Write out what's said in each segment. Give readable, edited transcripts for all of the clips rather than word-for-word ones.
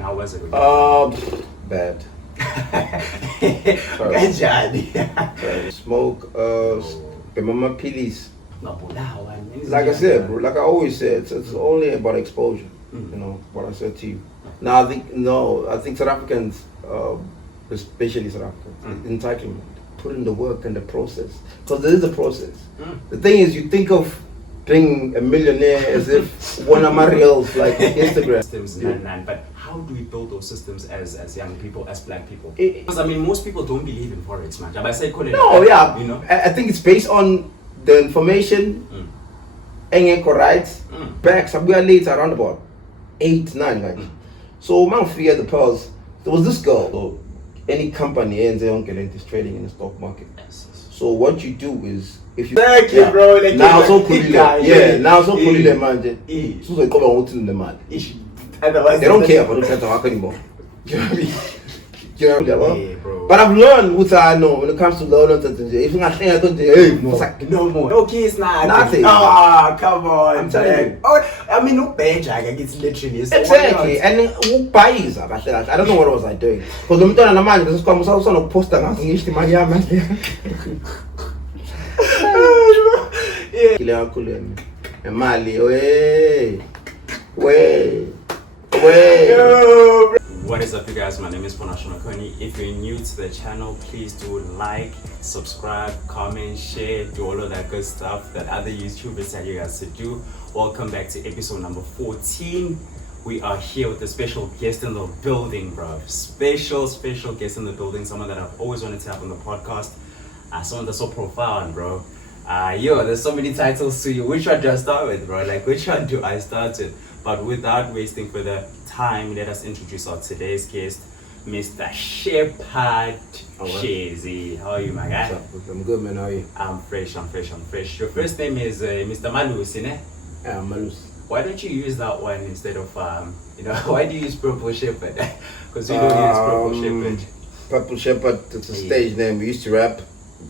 How was it? Bad. Sorry. Smoke, mama pillies. Like Like I said, bro, like I always say, it's only about exposure. You know what I said to you. Now I think South Africans, especially South Africans, entitlement, put in the work and the process, because there is a process. The thing is, you think of being a millionaire as if one of my reels like Instagram. Systems, but how do we build those systems as young people, as black people? Because I mean, most people don't believe in Forex, man. I say, no, yeah, you know, I think it's based on the information. Right? Back somewhere later, around about 8, 9, like. So man, fear the pearls. There was this girl. So any company ends is trading in the stock market. So what you do is, if you bro, like now so now so man, so they come and what's in the man. They don't care about the talk anymore. You know what I mean? You know, yeah, bro. But I've learned what I know when it comes to learning something. If you think I don't no, it's like, no more. No kids, nothing. Oh, come on. I'm telling you. Oh, I mean, no bad jack. It's literally exactly. And who buys? I don't know what was I doing. Because I'm telling the man, this is come so no post and I think my man. Yeah. Kile akule. Mali, way. What is up, you guys? My name is Makoni. If you're new to the channel, please do like, subscribe, comment, share, do all of that good stuff that other YouTubers tell you guys to do. Welcome back to episode number 14. We are here with a special guest in the building, bro. Special guest in the building. Someone that I've always wanted to have on the podcast. Someone that's so profound, bro. There's so many titles to you. Which one do I start with, bro? Like, which one do I start with? But without wasting further time, let us introduce our today's guest, Mr. Shepard Shezi. How are you, my guy? I'm good, man. How are you? I'm fresh. Your first name is Mr. Malus, innit? Yeah, Malus. Why don't you use that one instead of, why do you use Purple Shepard? Because we don't use Purple Shepard. Purple Shepard, it's a stage name. We used to rap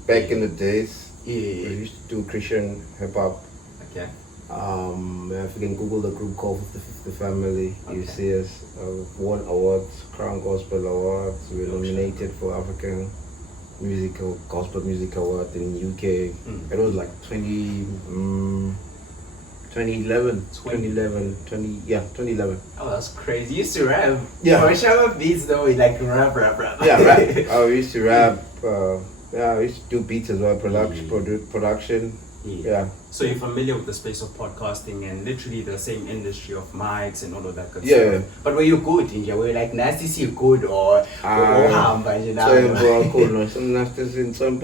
back in the days. Yeah. We used to do Christian hip hop. Okay. If you can Google the group called The Family, you see us. Won awards, Crown Gospel Awards. We were nominated for African Gospel Music Award in UK. It was like 2011. Oh, that's crazy. You used to rap. Yeah. For sure, beats though, like rap. Yeah, rap. I used to rap. I used to do beats as well, production. Yeah. So you're familiar with the space of podcasting and literally the same industry of mics and all of that good stuff. But were you good, Inja? Were you like nasty, see you good or hamba, you know? Some nasty, some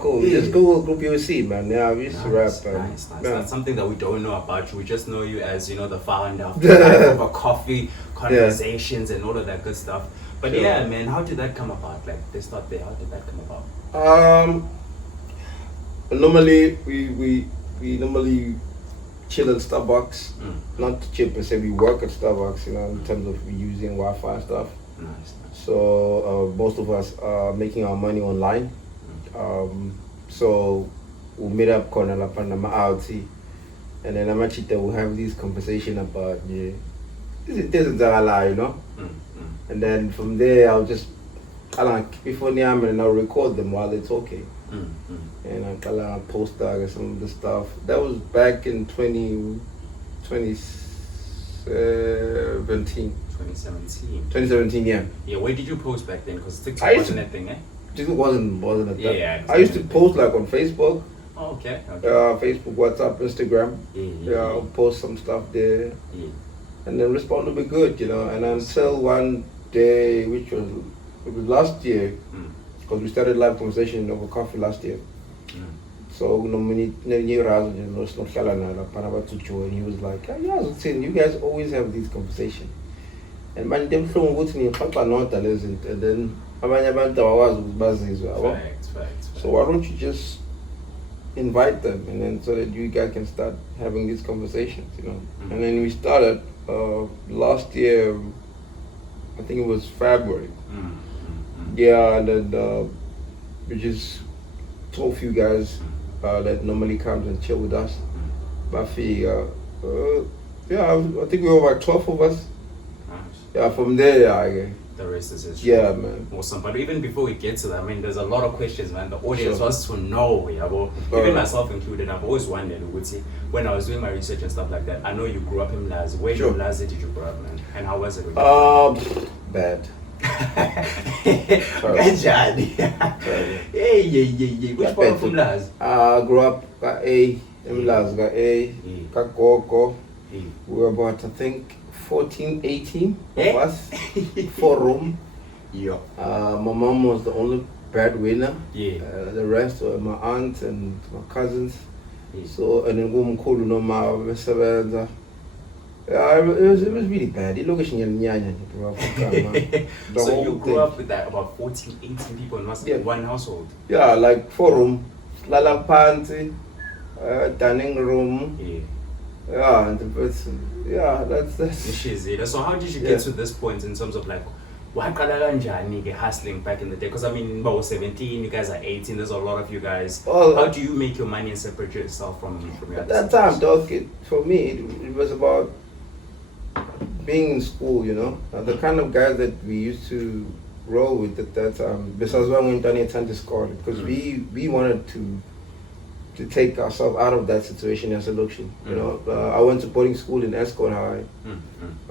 cool. Just Google Group you will see, man. Yeah, we used to rap. Nice. That's something that we don't know about you. We just know you as, the founder of a coffee, conversations and all of that good stuff. But yeah, man, how did that come about? Like, they start there, how did that come about? Normally, we normally chill at Starbucks. Not to chill per se, we work at Starbucks, in terms of using Wi-Fi and stuff. Nice. So, most of us are making our money online. So, we meet up on out, and then I'm actually we'll have this conversation about, this is a lie, And then from there, I'll just before and I'll record them while they're talking. And I'll post some of the stuff. That was back in 2017. 2017, yeah. Yeah, where did you post back then? Because TikTok wasn't that thing, eh? TikTok wasn't a thing. Yeah. I used to post like on Facebook. Oh, okay. Facebook, WhatsApp, Instagram. Yeah. I'll post some stuff there. Yeah. And then respond to be good, And until one day, it was last year, because we started live conversation over coffee last year. So and he was like, you guys always have these conversations. And man, them from what me and then Facts. So why don't you just invite them, and then so that you guys can start having these conversations, And then we started last year, I think it was February. Yeah, and then we just told a few guys that normally comes and chill with us. Buffy, Yeah, I think we were about 12 of us. Nice. Yeah, from there, yeah. The rest is history. Yeah, man. Awesome. But even before we get to that, I mean, there's a lot of questions, man. The audience Sure. wants to know, yeah, well, even myself included. I've always wondered, when I was doing my research and stuff like that. I know you grew up in Mlazi. Where Sure. in Mlazi did you grow up, man? And how was it? When you Bad. Kanjani? Hey. Which part of Mlazi? I grew up got A, Mlazi got A, got Gogo. We were about, I think, 14, 18 of us. 4 room. Yeah. My mom was the only breadwinner. Yeah. The rest were my aunt and my cousins. Yeah. So, and then umkhulu noma besebenza. Yeah, it was really bad. Ilokishi nyanya bro. So you grew up with that about 14, 18 people in one household? Yeah, like 4 room. Lala panty, dining room. Yeah. Yeah, and the person. Yeah, that's So how did you get to this point in terms of like waqala kanjani ke hustling back in the day? Because I mean, about 17, you guys are 18. There's a lot of you guys. How do you make your money and separate yourself from your at that time, dog? For me, it was about being in school. You know, the kind of guys that we used to roll with at that time. Besides when we went to school, because we wanted to take ourselves out of that situation as a luxury. You know, I went to boarding school in Escort High.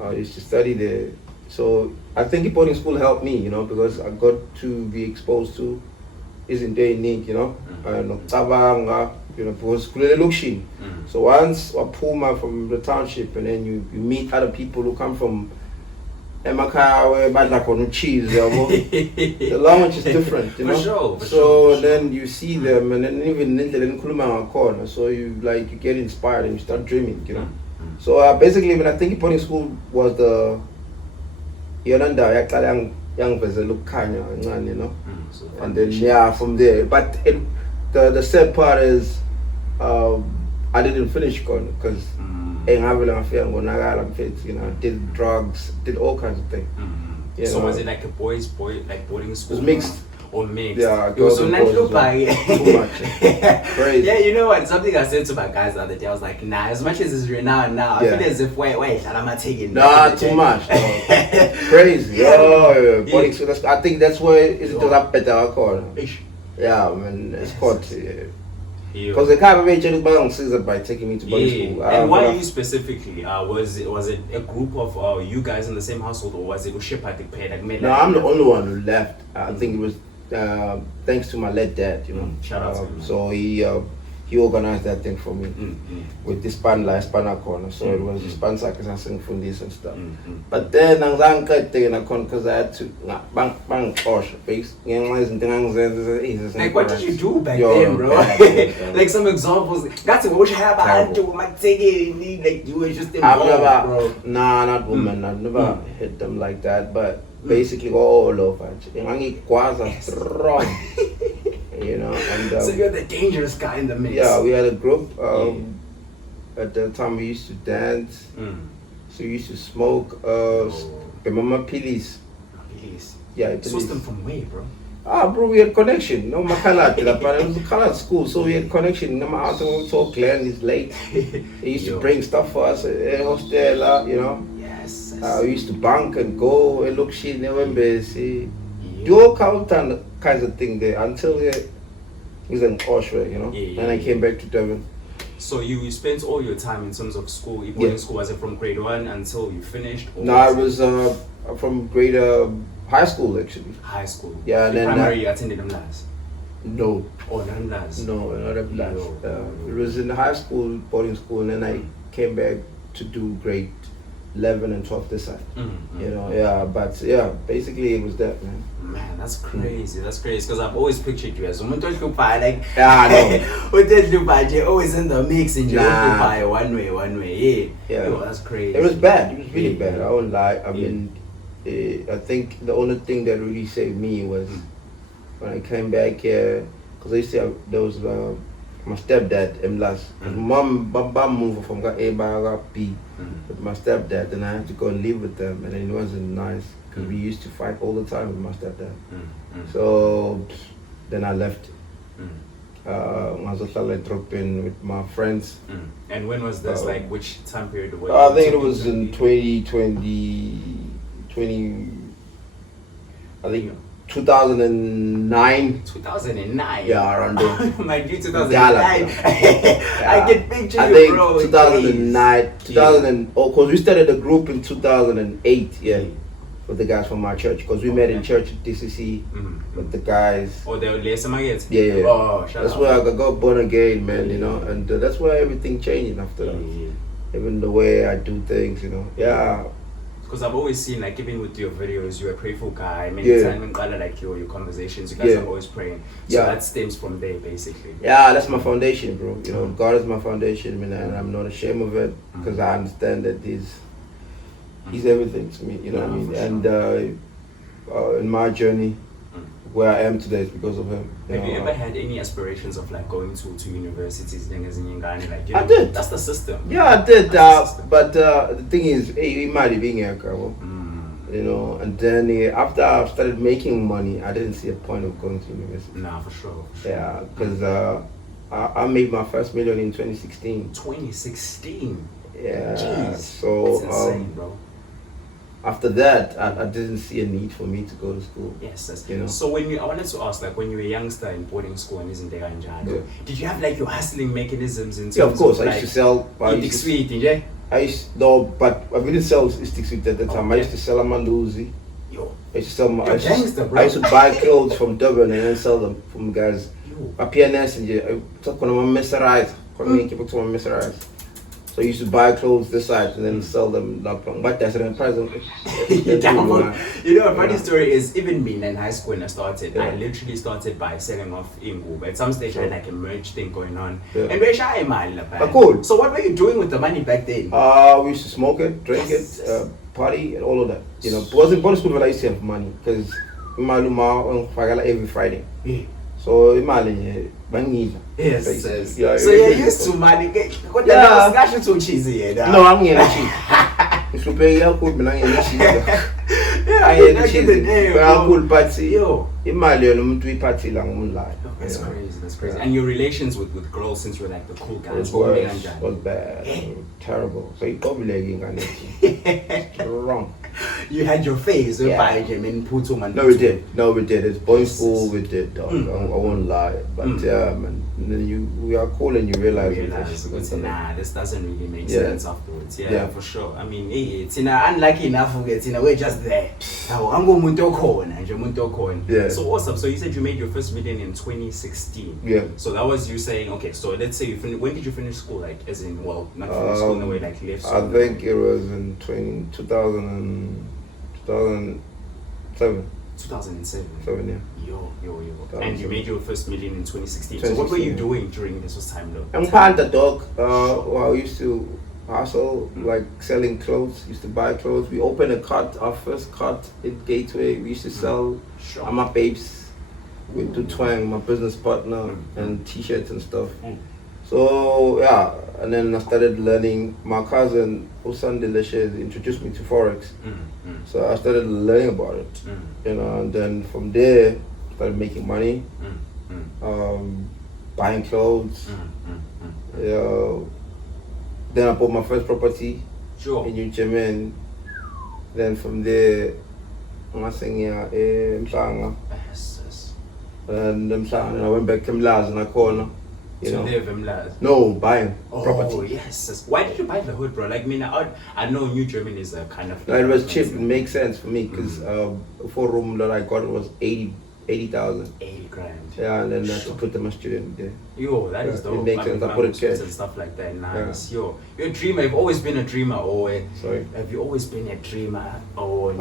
I used to study there. So I think boarding school helped me, you know, because I got to be exposed to isn't there need, you know, you know, because school luxury. So once I pull from the township and then you meet other people who come from cheese, the language is different, you know. For so sure. Then you see them, and then even in corner, so you get inspired and you start dreaming, you know. So basically, when I think boarding school was the young look you know, and then from there. But the sad part is I didn't finish because. You know, did drugs, did all kinds of things. So was it like a boarding school? It was mixed. Or mixed? Yeah, it was so nice too much. Crazy. Yeah, you know what? Something I said to my guys the other day, I was like, nah, as much as it's renowned now, I feel as if wait, I'm taking. Nah, too much. Crazy. Boarding school. I think that's where it's up better. Yeah, man, it's caught. Because the kind of age by taking me to boarding school. And why you specifically? Was it a group of you guys in the same household, or was it Shepard paid? No, I'm the only one who left. I think it was thanks to my late dad, you know. Shout out to him. So he organized that thing for me with this spanner corner. So it was span sacrificing from this and stuff. But then I was because I had to bang base. Like what did you do back then, bro? Like some examples. That's what you have. I do my ticket. Like you were just involved, bro. Nah, not women. I never hit them like that. But basically all over. Strong. You know, and so you're the dangerous guy in the mix. Yeah, we had a group. At that time, we used to dance. So we used to smoke. Mama Pilis. Yeah, sourced them from where, bro? Bro, we had connection. No, Makalat. It was a colored school, so we had connection. No, my aunt would talk. Glenn is late. He used to bring stuff for us. Hostel, you know. Yes. We used to bank and go and look shit. Do all kinds of thing there until he was in Oshawa, you know. Then I came back to Devon. So you spent all your time in terms of school, boarding school, was it from grade 1 until you finished? No, I was from grade high school actually. High school? Yeah, and then primary you attended Mlazi? No. Oh, not Mlazi? No, not at Mlazi. It was in high school, boarding school, and then I came back to do grade 11 and 12 this side. You know, but basically it was that, man. Man, that's crazy. That's crazy because I've always pictured you as someone like always in the mix and you by one way. Yeah. That's crazy. It was bad. It was really bad. I won't lie. I mean, I think the only thing that really saved me was when I came back here, because I used to have those my stepdad Mlas. Mom moved from A by B with my stepdad, and I had to go and live with them, and it wasn't nice because we used to fight all the time with my stepdad. So then I left. ngazohlala dropping with my friends. And when was this? Like which time period? I think it was in 2020, I think 2009. 2009? Yeah, around there. My dude, 2009. I can picture I you, think bro. 2009, 2000, because we started a group in 2008, yeah, with the guys from my church, because we met in church at DCC with the guys. Oh, they were less maggots? Yeah. Oh, that's where I got born again, man, you know, and that's where everything changed after that. Even the way I do things, you know. Yeah. Because I've always seen, like, even with your videos, you're a prayerful guy. Many times when like your conversations, you guys are always praying. So that stems from there, basically. Yeah, that's my foundation, bro. You know, God is my foundation, man, and I'm not ashamed of it because I understand that He's everything to me. You know what I mean? Sure. And in my journey, where I am today is because of Him. Have you ever had any aspirations of like going to universities? Like, I did. That's the system. Yeah, I did. But the thing is, hey, you might be being here, you know. And then after I started making money, I didn't see a point of going to university. Nah, for sure. Yeah, because I made my first million in 2016. 2016. Yeah. Jeez. So that's insane, bro. After that, I didn't see a need for me to go to school. Yes. You know. So I wanted to ask, like, when you were a youngster in boarding school and isn't there did you have like your hustling mechanisms in terms of course, of, I used to sell. I used but we didn't sell stick sweet at the time. I used to sell Amanduzi. Yo. I used to sell I used to buy clothes from Durban and then sell them from guys. A PNS and I took one of my messerized. So I used to buy clothes this side and then sell them that long. But that's an present. You know, a funny story is, even me in high school when I started, I literally started by selling off Ingu. At some stage I had like a merch thing going on. And where shy cool. So what were you doing with the money back then? We used to smoke it, drink it, party and all of that. You know, because in bonus school I used to have money because every Friday. So imagine Yes. Yeah, so you're used to money. What the hell is too cheesy? No, I'm getting cheap. If you pay your food, I'm getting cheap. I ain't cheesy. But I'm cool party. Yo, imagine party lang That's crazy. And your relations with girls, since you're like the cool guys, was bad, terrible. So you probably legging wrong. You had your face, No, we did. It's boys' school. We did. I won't lie, but man, we are cool and you realize this doesn't really make sense afterwards. Yeah, for sure. I mean, it's unlucky enough we're just there. So awesome. So you said you made your first million in 2016. Yeah. So that was you saying, okay, so let's say you when did you finish school? Like, as in, well, not finish school in the way like left. I think it was in 2007. 2007. Yeah. Yo. And you made your first million in 2016. So what were you doing during this time though? I'm kind of dog. I used to hustle, like selling clothes. Used to buy clothes. We opened our first cart in Gateway. We used to sell my babes with Twang, my business partner, and t-shirts and stuff. So yeah, and then I started learning. My cousin Usan Delicious introduced me to Forex, so I started learning about it, you know. And then from there, started making money, buying clothes. Then I bought my first property in New Jersey. Then from there, I'm saying Mhlanga. And I went back to Mlazi and I called. You know? No, buying property. Oh yes. Why did you buy the hood, bro? Like, I mean, I know New Germany is a kind of. It was cheap. It makes sense for me because for room that I got it was 80,000. 80 grand. Yeah, and then I had to put them a student there. Yo, that is dope. It makes sense. I put it cash and stuff like that. Nice. Yo, you're a dreamer. You've always been a dreamer, or have you always been a dreamer, or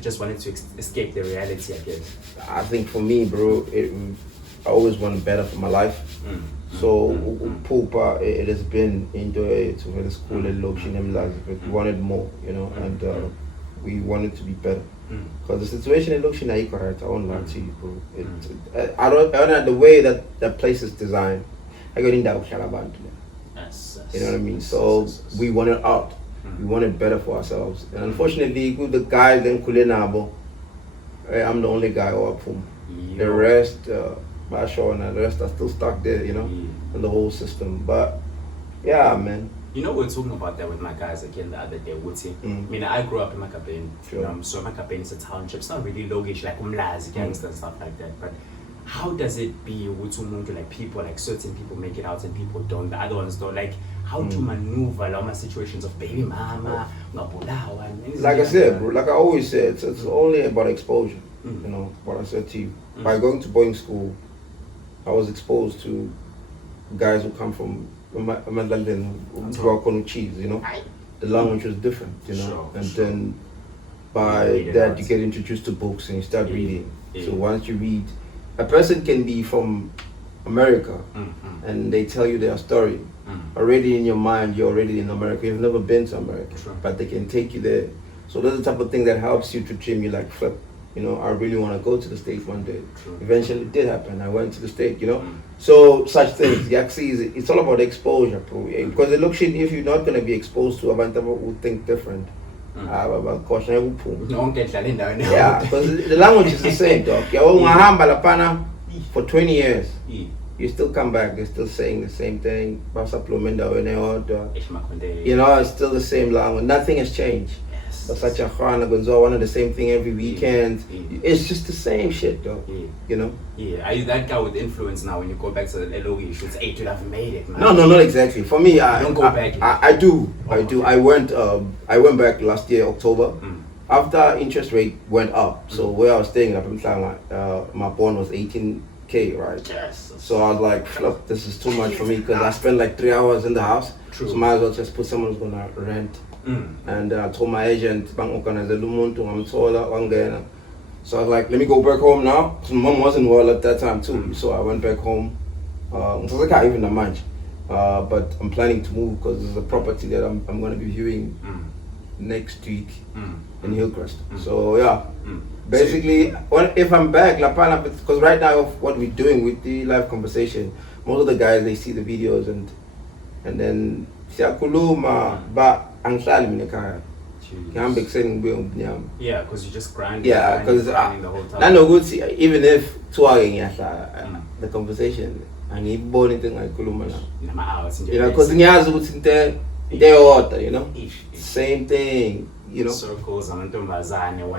just wanted to escape the reality? I guess. I think for me, bro, I always want better for my life. So it has been enjoy to the school and location and life, but we wanted more, you know, and we wanted to be better. Because the situation in Lokshin I won't lie to you, bro. I don't know the way that place is designed. I got in that with Shalaban. You know what I mean? So we wanted out. We wanted better for ourselves. And unfortunately, the guys in Kulenabo, I'm the only guy or the rest and the rest are still stuck there, you know, in the whole system. But yeah, man. You know, we were talking about that with my guys again the other day. I mean, I grew up in Makapeni. Sure. So Makapeni is a township. It's not really logish like Umlazi, gangster and stuff like that. But how does it be with like people, like certain people make it out and people don't, the other ones don't? Like, how to maneuver my situations of baby mama, like I said, bro, like I always say, it's only about exposure. You know, what I said to you. By going to boarding school, I was exposed to guys who come from grew up on cheese, you know. The language was different, you know. And then by that you get introduced to books and you start reading. So once you read, a person can be from America and they tell you their story. Already in your mind, you're already in America. You've never been to America, but they can take you there. So that's the type of thing that helps you to dream. You like flip. You know, I really want to go to the States one day. Eventually it did happen. I went to the States, you know. So such things, it's all about exposure, bro. Because it looks shit if you're not going to be exposed to abantu who think different. Yeah, because the language is the same, dog. For 20 years, you still come back, they're still saying the same thing. You know, it's still the same language. Nothing has changed. But such a one of the same thing every weekend. It's just the same shit, though. You know? Yeah. Are you that guy with influence now when you go back to the LOE? You should say, hey, I've made it, man. No, not exactly. For me, I don't go back. I do. I went back last year, October. After interest rate went up. So where I was staying up in my bond was 18K, right? Yes. So I was like, look, this is too much for me because I spent like 3 hours in the house. True. So might as well just put someone who's gonna rent. And I told my agent, so I was like, let me go back home now. So mom wasn't well at that time too. So I went back home. So I can't even manage. But I'm planning to move because there's a property that I'm going to be viewing next week in Hillcrest. So yeah, basically, if I'm back, because right now what we're doing with the live conversation, most of the guys, they see the videos and then but I'm excited. Yeah, because you just grind. Yeah, because the whole time. I know good. Even if the conversation, and he born anything like Kulumana. You know, because you know, same thing. You know, circles and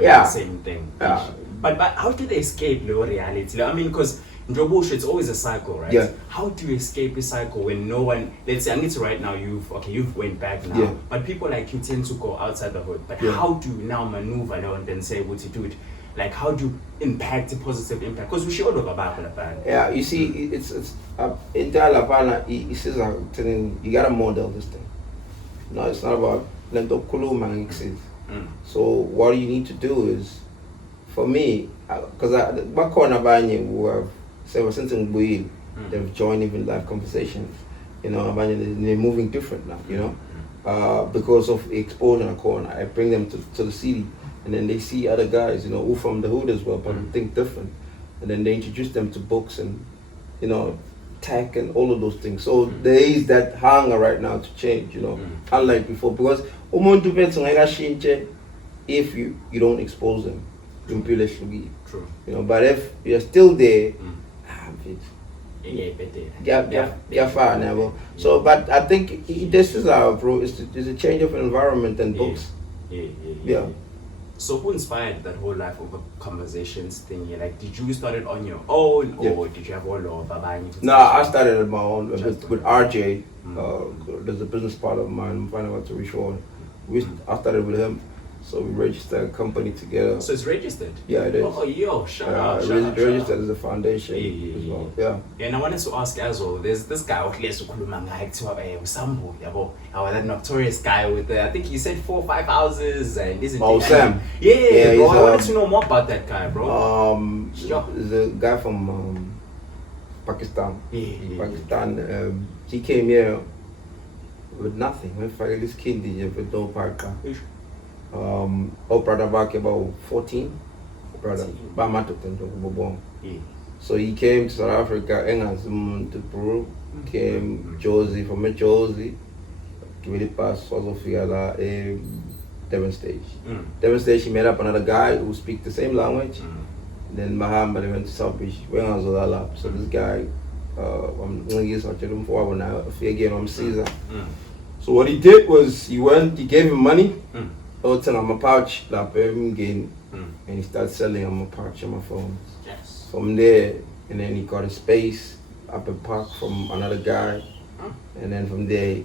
yeah, same thing. Yeah. But how do they escape low reality? I mean, because Njobush, it's always a cycle, right? Yeah. How do you escape the cycle when no one, let's say, I need to right now, you've went back now, but people like you tend to go outside the hood. But how do you now maneuver now and then say what you do it? Like, how do you impact a positive impact? Because we should all about it. Yeah, you see, it's in Talapana, he says, I'm telling you, gotta model this thing. No, it's not about So what you need to do is, for me, because who have said since they've joined even live conversations, you know, they're moving different now, you know, because of exposure and corner. I bring them to the city, and then they see other guys, you know, who from the hood as well, but think different, and then they introduce them to books and, you know, tech and all of those things. So there is that hunger right now to change, you know, unlike before, because if you don't expose them. True. You know, but if you're still there, far never. So, but I think this is our approach. It's a change of environment and books. Yeah. So, who inspired that whole life over conversations thing? Like, did you start it on your own, or did you have all of Babani? No, I started on my own with RJ. There's a business partner of mine. I'm finding out to Rishon. I started with him. So we registered a company together. So it's registered? Yeah, it is. Oh, yo, shout out. Registered as a foundation as well. Yeah. And I wanted to ask as well, there's this guy out there, that notorious guy with, I think he said 4 or 5 houses and this and Sam. Yeah, bro, I wanted to know more about that guy, bro. There's a guy from Pakistan. Pakistan. He came here with nothing. Went for this kid with no partner. Brother back about 14. Brother. So he came to South Africa, to Peru, came Josie, from Josie, really passed Devon Stage. Devon Stage, he met up another guy who speaks the same language. Then Mahamba, they went to South Beach. When I was all up. So this guy, I'm Caesar. So what he did was he gave him money, tell him a pouch, and he started selling him a pouch on my phone. Yes. From there, and then he got a space up a park from another guy, and then from there,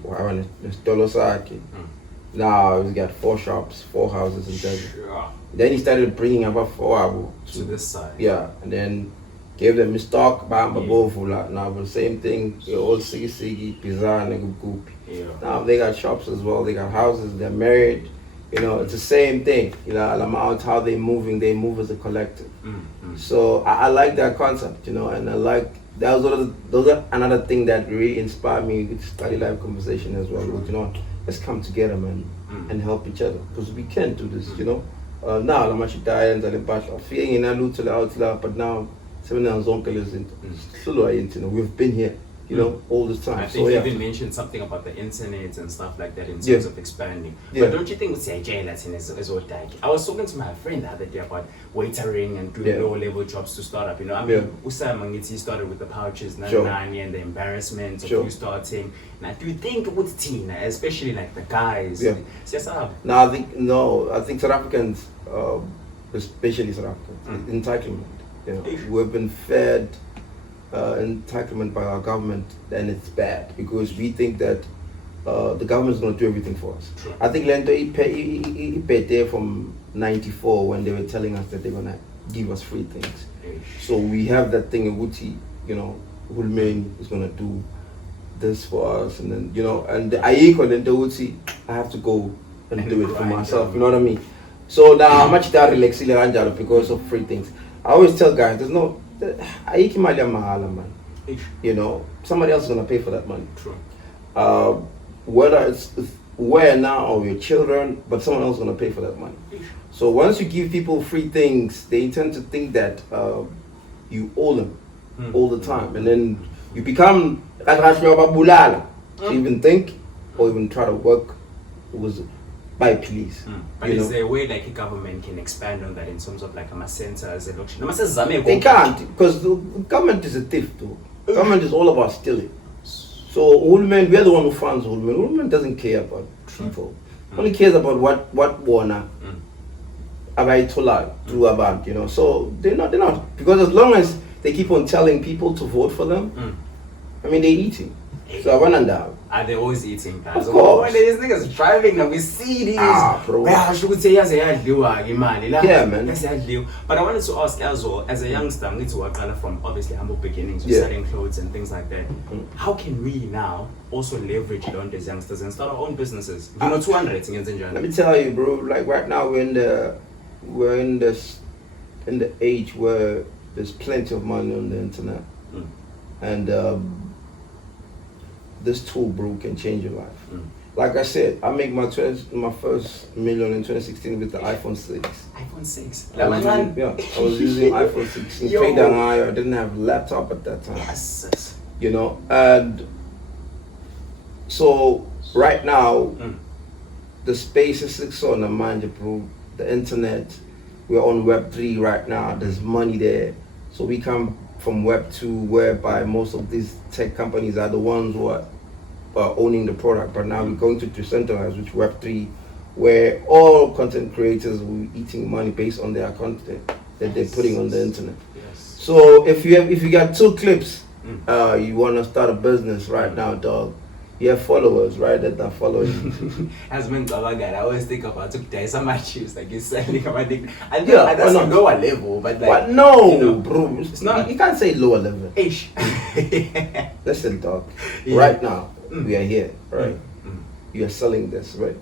now he's got 4 shops, 4 houses in Desert. Sure. Then he started bringing about 4 to this side. Yeah, and then gave them his stock, now the same thing, all Sigi, Pizza, and Goop. Now they got shops as well, they got houses, they're married, it's the same thing. Out how they move as a collective. So I like that concept, and I like those are another thing that really inspired me to study live conversation as well. Let's come together, man, and help each other because we can do this, now I'm actually dying and feeling in a out, but now we've been here, all this time. I think you even mentioned something about the internet and stuff like that in terms of expanding. But don't you think it's I was talking to my friend the other day about waitering and doing lower level jobs to start up. Usama he started with the pouches, Nani, and the embarrassment of you starting. Now, do you think with Tina, especially like the guys? Now I think South Africans, especially South Africans, entitlement. We've been fed entitlement by our government, and it's bad because we think that the government is going to do everything for us. True. I think Lento he paid there from 94 when they were telling us that they're going to give us free things. So we have that thing in Wuti, Hulmain is going to do this for us, and then and the Aiko and the Wuti, I have to go and do it for myself. You know what I mean? So now how much that relaxing because of free things. I always tell guys, there's no Aiki Malia Mahala, man. Somebody else is gonna pay for that money. True. Whether it's where now or your children, but someone else is gonna pay for that money. So once you give people free things, they tend to think that you owe them all the time, and then you become so even think or even try to work by police. But is there a way like a government can expand on that in terms of like a center as a location? They can't, because the government is a thief too. Government is all about stealing. So Ulman, we are the one who funds Ulman. Ulman doesn't care about people. Only cares about what wanna about So they're not because as long as they keep on telling people to vote for them, they're eating. So I wonder. Are they always eating? Of course. When these niggas driving now, we see these. Bro. I should say yes, yeah, man. But I wanted to ask as well, as a youngster, I need to work from obviously humble beginnings, selling clothes and things like that. How can we now also leverage it on these youngsters and start our own businesses? 200 Let me tell you, bro. Like right now, we're in the age where there's plenty of money on the internet, and this tool, bro, can change your life. Like I said, I make my first million in 2016 with the iPhone 6. iPhone 6? I was using iPhone 6 in Tradang. I didn't have a laptop at that time. Yes. And so right now, the space is 6 on the mind, bro. The internet, we're on Web3 right now. There's money there. So we come from Web 2, whereby most of these tech companies are the ones who are owning the product. But now we're going to decentralize, which Web 3, where all content creators will be eating money based on their content that they're putting on the internet. So if you got 2 clips, you want to start a business right now, dog. You have followers, right, that are following. As men I always think about some matches like you're selling about that's a lower level, but like bro, it's not. You can't say lower level. Listen, dog. Right now, we are here, right? You are selling this, right?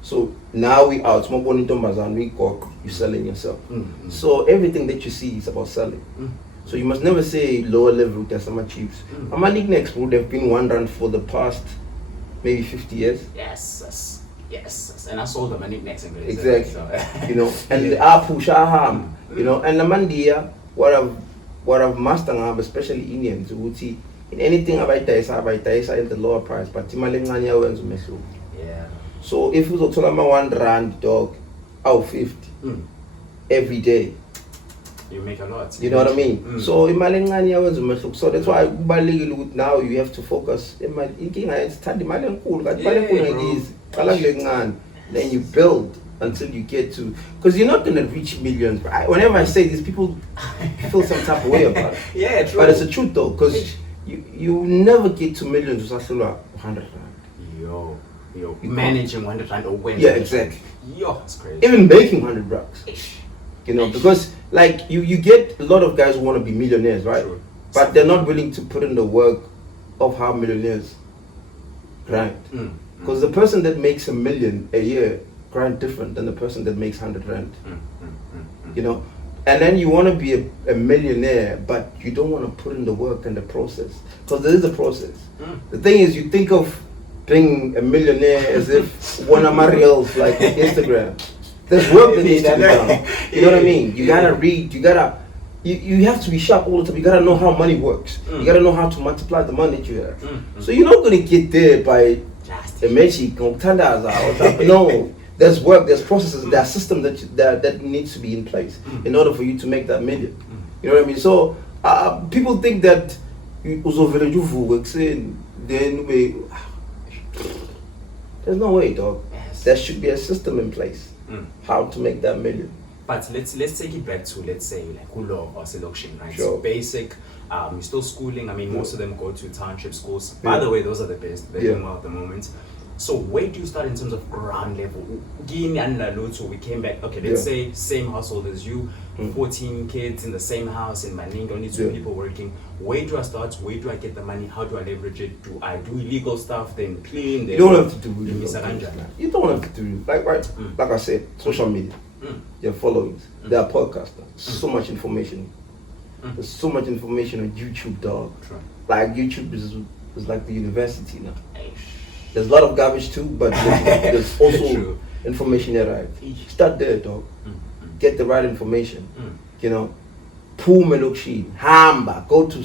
So now we out. You're selling yourself. So everything that you see is about selling. So you must never say lower level to some chiefs. My nicknames would have been R1 for the past maybe 50 years. Yes. And I sold them a nicknames in exactly. So. And the Apu Shaham, and the Mandia, what I've mastered, especially Indians, who see in anything about Taisa in the lower price, but Timalingania wins Mesu. Yeah. So if you told me R1 dog, out 50 every day. You make a lot. You know what I mean? So imali encane yawenza umehluko. So that's why kubalulekile ukuthi now you have to focus imali inkinga ayithanda imali enkulu kanti imali enkulu ngiyizi qala kule encane then you build until you get to, because you're not going to reach millions. Whenever I say this, people feel some type of way about it. Yeah, true. But it's the truth though, because you never get to millions without 100 rand. Yo, managing 100 rand or when? Yeah, exactly. Yo, that's crazy. Even making 100 bucks. You know, because like you get a lot of guys who want to be millionaires, right? True. But they're not willing to put in the work of how millionaires grind. Because the person that makes $1 million a year grind different than the person that makes 100 rand. You know, and then you want to be a millionaire, but you don't want to put in the work and the process, because there is a process. The thing is, you think of being a millionaire as if one of my reels like Instagram. There's work that needs to be done. You know what I mean? You gotta read. You have to be sharp all the time. You gotta know how money works. You gotta know how to multiply the money that you have. So you're not gonna get there by a magic or tandaza. No. There's work, there's processes, there's systems that needs to be in place in order for you to make that $1 million. You know what I mean? So people think that there's no way, dog. Yes. There should be a system in place how to make that $1 million. But let's take it back to, let's say, like Ulo or selection, right? Sure. So basic, you're still schooling. I mean, most of them go to township schools. By the way, those are the best. They're doing well at the moment. So where do you start in terms of ground level? So we came back, okay, let's say same household as you, 14 kids in the same house in Maning, only 2 people working. Where do I start? Where do I get the money? How do I leverage it? Do I do illegal stuff, then clean? Then you don't have to do illegal stuff. You don't have to do, like I said, social media, your followings, there are podcasts, so much information. There's so much information on YouTube, dog. True. Like YouTube is like the university now. There's a lot of garbage too, but there's also information there, right? Start there, dog. Get the right information. You know, Pool Melokshi, Hamba, go to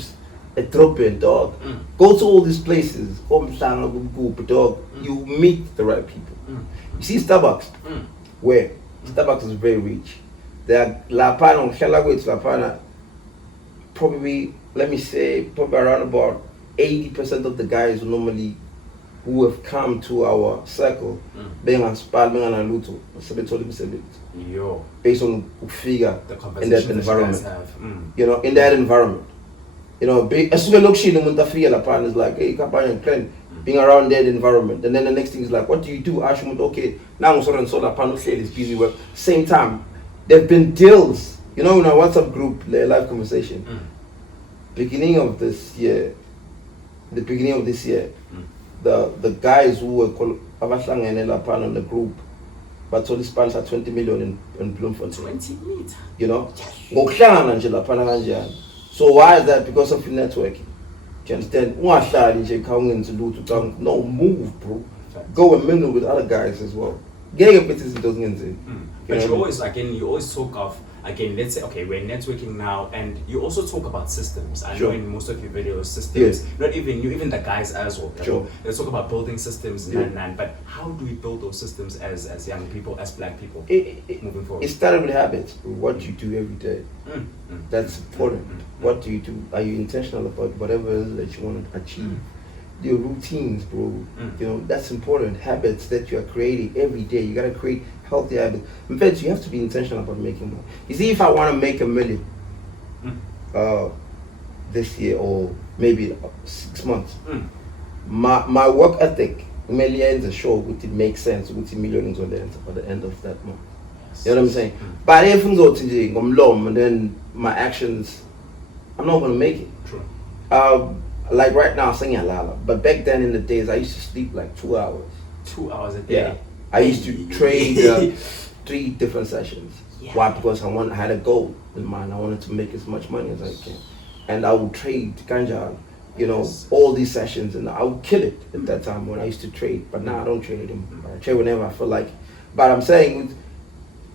Ethiopian, dog. Go to all these places. Dog. You meet the right people. You see Starbucks, where Starbucks is very rich. There are Lapana, Lapana, probably, let me say, probably around about 80% of the guys who have come to our circle, based on figure in that environment. You know, in that environment. You know, as soon as is like, hey, being around that environment. And then the next thing is like, what do you do? Okay, now I'm is busy work. Same time, there have been deals, you know, in our WhatsApp group, the live conversation. Beginning of this year, the guys who were on the group, but only sponsor 20 million in Bloemfontein. 20 million. You know? So why is that? Because of networking. Do you understand? No, move, bro. Go and mingle with other guys as well. But you always, again, you always talk of, again, let's say, okay, we're networking now, and you also talk about systems. I know in most of your videos, systems, not even you, even the guys as well. Let's talk about building systems, but how do we build those systems as young people, as black people, moving forward? It started with habits, what you do every day. That's important. What do you do? Are you intentional about whatever it is that you want to achieve? Your routines, bro. You know, that's important. Habits that you are creating every day. You gotta create healthy habits. In fact, you have to be intentional about making money. You see, if I want to make $1 million this year or maybe 6 months, my work ethic, millions a show, would it make sense? Would it millions at the end of that month? You know what I'm saying? But if I'm going and then my actions, I'm not gonna make it. True. Like right now, I'm singing Lala. But back then in the days, I used to sleep like 2 hours. 2 hours a day? Yeah. I used to trade 3 different sessions. Why? Because I had a goal in mind. I wanted to make as much money as I can. And I would trade ganja, you know, all these sessions, and I would kill it at that time when I used to trade. But now I don't trade anymore. I trade whenever I feel like. But I'm saying,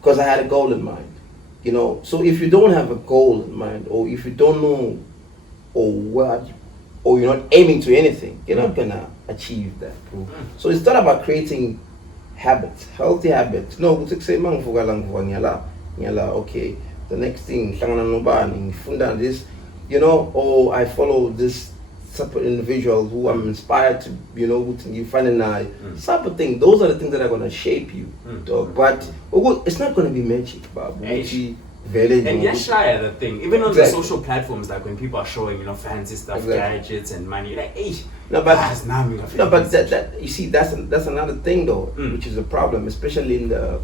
because I had a goal in mind, you know. So if you don't have a goal in mind, or if you don't know, or you're not aiming to anything, you're not gonna achieve that, bro. So it's not about creating habits, healthy habits. No, okay, the next thing, ngifunda this, you know, or I follow this separate individual who I'm inspired to, you know, you find an eye, type of thing. Those are the things that are going to shape you, dog. But it's not going to be magic, Bob. And you're shy at the thing. Even on the social platforms, like when people are showing, you know, fancy stuff, gadgets and money, you're like, hey, but that you see, that's another thing though, which is a problem, especially in the,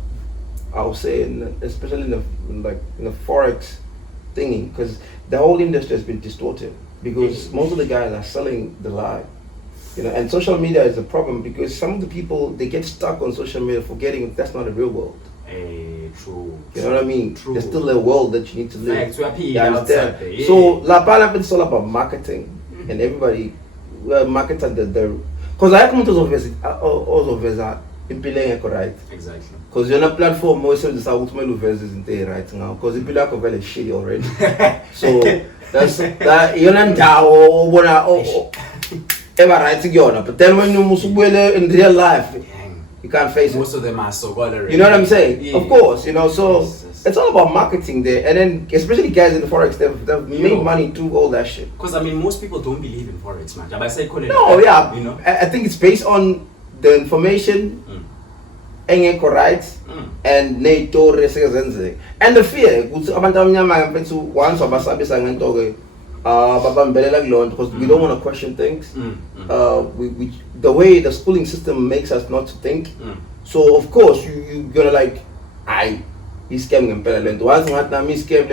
I would say, especially in the Forex thingy, because the whole industry has been distorted because most of the guys are selling the lie, you know, and social media is a problem because some of the people, they get stuck on social media forgetting that's not a real world. True. You know what I mean? True. There's still a world that you need to live. Facts, you understand? So it's all about marketing, and everybody marketed the because I come to also right. Exactly. Because you're on a platform most of the ultimate verses in there right now. Because the people are very shitty already. So that's that you're not ever writing your but then when you must in real life, you can't face most of them are so good already. You know what I'm saying? Yeah. Of course, you know, so it's all about marketing there, and then especially guys in the Forex, they've made money through all that shit. Because I mean, most people don't believe in Forex, man. I say, no, yeah, you know, I think it's based on the information, and NATO and the fear. Because we don't want to question things. The way the schooling system makes us not to think. So of course you're gonna like, he's scamming and once not me scam,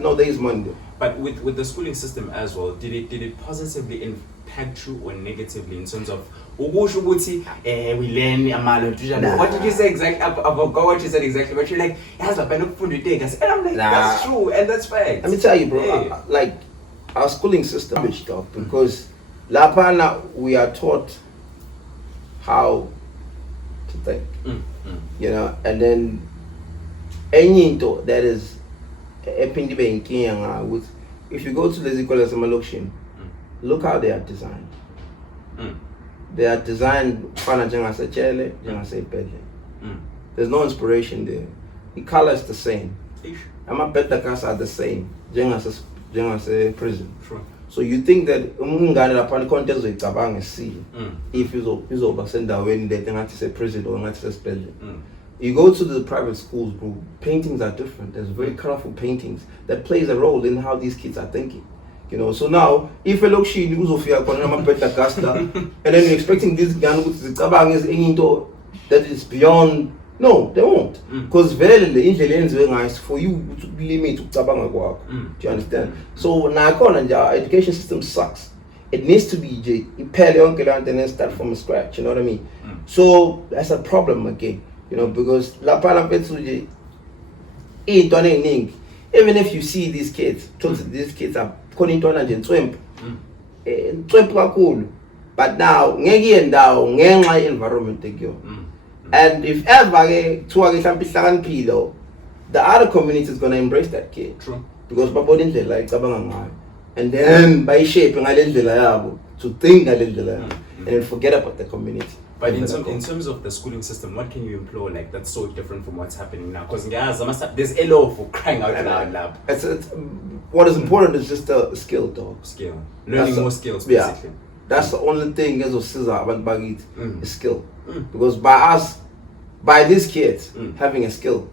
no, there is money. But with the schooling system as well, did it positively impact you or negatively in terms of we learn what did you say exactly? I forgot what you said exactly, but you're like, and I'm like, that's true and that's fact. Let me tell you, bro, like our schooling system is tough because Lapana we are taught how to think, you know, and then any that is if you go to the Zikola look how they are designed. They are designed there's no inspiration there. The colors the same. I'm a better cars are the same. Prison. Sure. So you think that upon contest with Tabang is see if he's over send when they think to say prison or not to say You go to the private schools, bro, paintings are different. There's very colorful paintings that plays a role in how these kids are thinking. You know, so now if a look she news of your and then you're expecting this gun with the Tabang is into that is beyond. No, they won't. Because very the Indians very nice for you to limit to Tabang work. Do you understand? So now our education system sucks. It needs to be and then start from scratch, you know what I mean? So that's a problem again, you know, because even if you see these kids, these kids are calling to but now environment they go. And if ever the other community is gonna embrace that kid. True. Because they like and then by shaping to think and then forget about the community. But in terms of the schooling system, what can you employ like that's so different from what's happening now? Because there's a law for crying out loud lab. What is important is just a skill, dog. Skill. Learning more skills, basically. Yeah. That's the only thing as of Caesar about is skill. Because by these kids having a skill,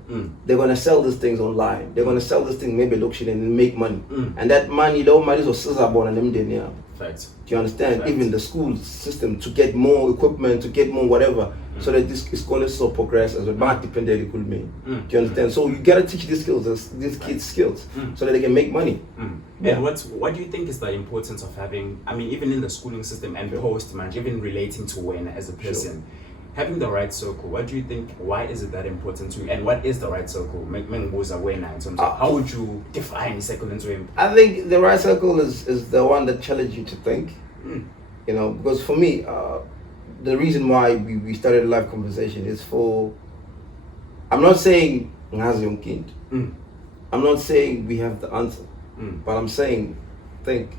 they're gonna sell these things online. They're gonna sell this thing maybe auction and make money. And that money, the money is Caesar born and them there. Facts. Do you understand? Facts. Even the school system to get more equipment, to get more whatever, so that this school is so progress as a bad dependent could mean. Do you understand? So you gotta teach these skills, these kids skills, so that they can make money. Yeah. And what do you think is the importance of having? I mean, even in the schooling system and post, man, even relating to when as a person. Having the right circle, what do you think, why is it that important to you? And what is the right circle? In terms of how would you define circle into him? I think the right circle is the one that challenges you to think. You know, because for me, the reason why we started a live conversation is for, I'm not saying I'm not saying we have the answer, but I'm saying think.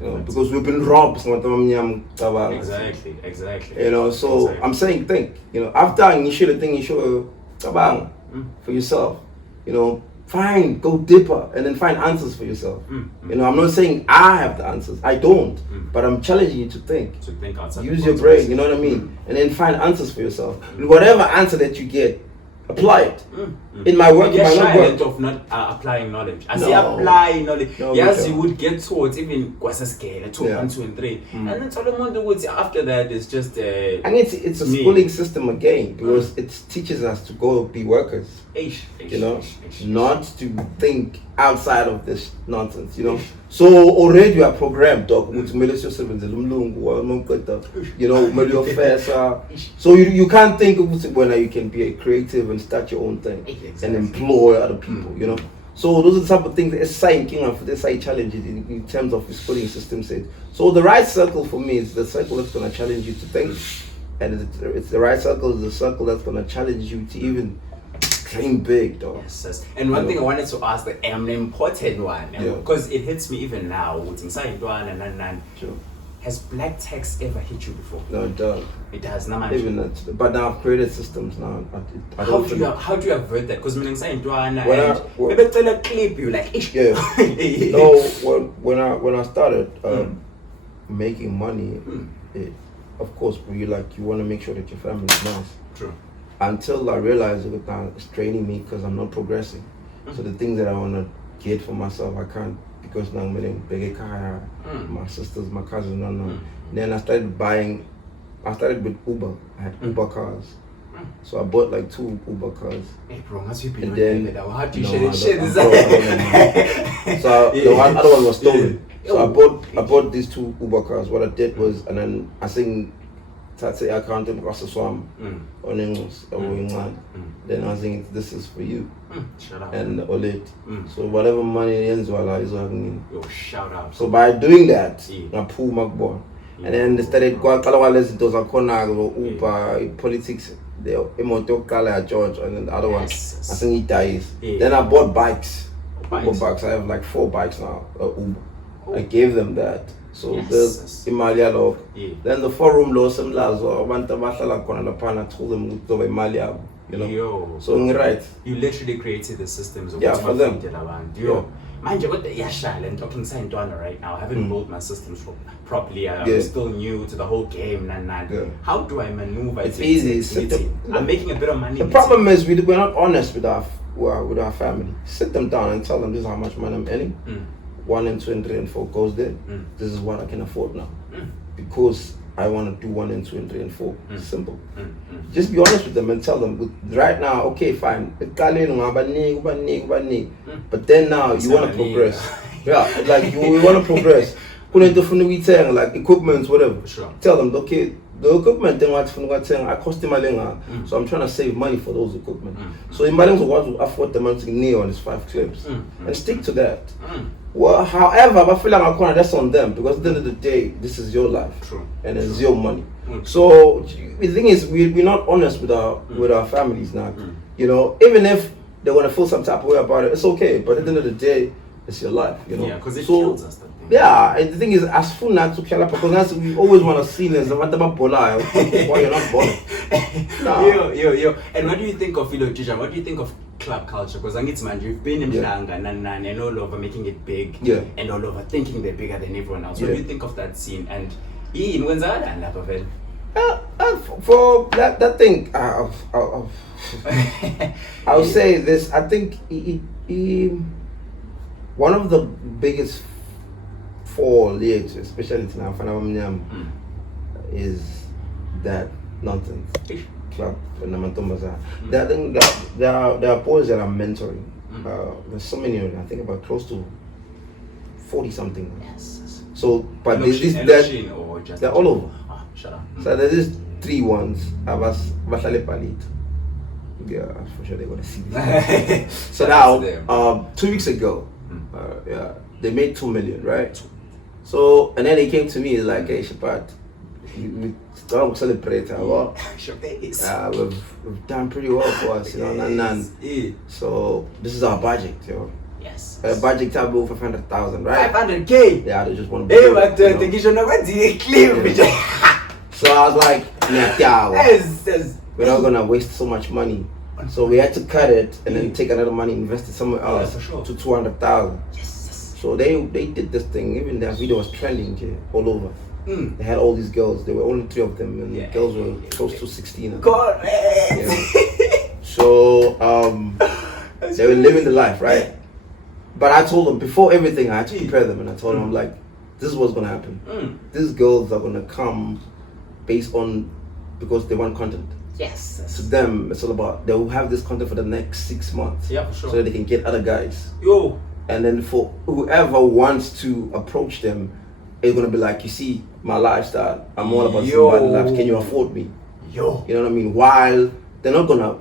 You know, because we've been robbed. Exactly. You know, so I'm saying think. You know, after you should think you should for yourself. You know, fine, go deeper and then find answers for yourself. You know, I'm not saying I have the answers. I don't. But I'm challenging you to think. To think outside. Use your brain, you know what I mean? And then find answers for yourself. Whatever answer that you get, apply it. In my work, in my work. Of not applying knowledge. I say apply knowledge. Yes, you would get towards even scale 2, 1, 2, and 3. And then Solomon would say after that it's just and it's a schooling system again, because it teaches us to go be workers. You know, not to think outside of this nonsense, you know. So already you are programmed, dog, you know, so you can't think of when you can be a creative and start your own thing and employ other people, you know. So those are the type of things that sign king of this side challenges in terms of the schooling system said. So the right circle for me is the circle that's gonna challenge you to think, and it's the right circle is the circle that's gonna challenge you to even dream big, though. Yes. And one thing I wanted to ask, an important one, because it hits me even now. Sure. Has black tax ever hit you before? No, it does. It does, not even that. But now I've created systems now. How do you avert that? Because when I clip you like no, when I started making money, of course you want to make sure that your family is nice. True. Until I realized it's draining me because I'm not progressing. So the things that I want to get for myself, I can't, because now I'm getting bigger car, my sisters, my cousins, no. Then I started with Uber. I had Uber cars. So I bought like 2 Uber cars. Hey bro, must you be and then, how do you share this? So the other one was stolen. So I bought these 2 Uber cars. What I did was, and then I think that's the account across the swamp on English or then I was thinking this is for you. Shut up. And OLED. So whatever money ends while I shout out. So by doing that, I pull my boy. And then they started Uber politics, the Emoto Kala George, and then the other one I think he dies. Then I bought bikes. Uber bikes. I have like 4 bikes now, Uber. I gave them that. So there's Imalia log. Then the 4-room law some lazo I told them to Imalia, you know. So right. You literally created the systems of for them. Mind you, and talking Saint-Donna right now, I haven't built my systems properly. I'm still new to the whole game. How do I maneuver? It's easy. I'm making a bit of money. The problem is we're not honest with our family. Sit them down and tell them this is how much money I'm earning. 1 and 2 and 3 and 4 goes there. This is what I can afford now. Because I want to do 1 and 2 and 3 and 4. Simple. Just be honest with them and tell them right now, okay, fine. But then now you want to progress. Like you want to progress. Like equipment, whatever. Sure. Tell them, okay, the equipment I cost him so I'm trying to save money for those equipment. So in my want to afford the money to kneel on his 5 clips and stick to that. Well, however, I feel like that's on them, because at the end of the day, this is your life. True. And it's your money. So the thing is, we're not honest with our families now. You know, even if they want to feel some type of way about it, it's okay. But at the end of the day, it's your life. You know. Yeah, because it kills us. Yeah, and the thing is, as soon as because we always want to see this, why you're not born. Yo. And what do you think of Jija? What do you think of club culture? Because I need to mind you've been in Shlanga and all over making it big, and all over thinking they're bigger than everyone else. What do you think of that scene? And when's that for that thing, I'll say this. I think one of the biggest fall years, especially now, is that nonsense. Club there are boys that I'm mentoring. There's so many of them. I think about close to 40 something. Yes. So, but they're all over. Shut up. So there's 3 ones. I was palit. Yeah, for sure they're gonna see this. So now, 2 weeks ago, they made 2 million, right? So, and then they came to me like, hey, Shepard, we don't celebrate our we've done pretty well for us, you know. So this is our budget, yo. Yes. Budget tab over 500,000, right? 500K. Yeah, they just want to. Hey, but think you should know what the claim. So I was like, yes. we're not gonna waste so much money So we had to cut it and then take another money, invest it somewhere else for sure. to 200,000. Yes. So they did this thing. Even their video was trending all over. They had all these girls. There were only 3 of them, and the girls were close to 16. Correct. So they were living the life, right? But I told them before everything, I had to prepare them, and I told them, I'm like, this is what's gonna happen. These girls are gonna come based on because they want content. Yes. To them, it's all about they will have this content for the next 6 months. Yeah, for sure. So that they can get other guys. Yo. And then for whoever wants to approach them, it's gonna be like, you see, my lifestyle. I'm all about somebody life. Can you afford me? Yo. You know what I mean? While they're not gonna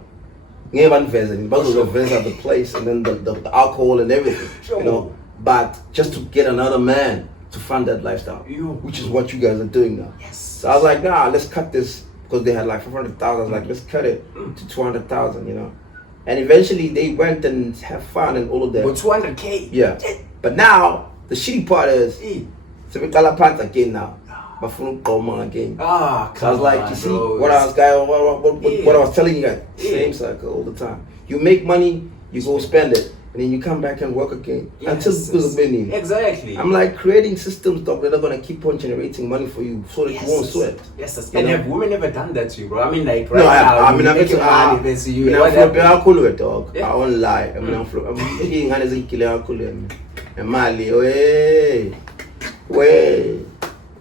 invest at the place and then the alcohol and everything. Sure. You know, but just to get another man to fund that lifestyle, which is what you guys are doing now. Yes. So I was like, nah, let's cut this because they had like 500,000. I was like, let's cut it to 200,000. You know, and eventually they went and have fun and all of that. With 200K. Yeah. But now the shitty part is, so we call pants again now. But from again. So I was like, you see, what I was telling you guys, same cycle all the time. You make money, you go spend it, and then you come back and work again until it's winning. Exactly. I'm like creating systems, dog, that are gonna keep on generating money for you, so that you won't sweat. Yes. And have women ever done that to you, bro? I mean, like right now, I'm making money, there's you. I'm flopping dog. I won't lie. I'm flopping. I'm making money. I'm Mali, way.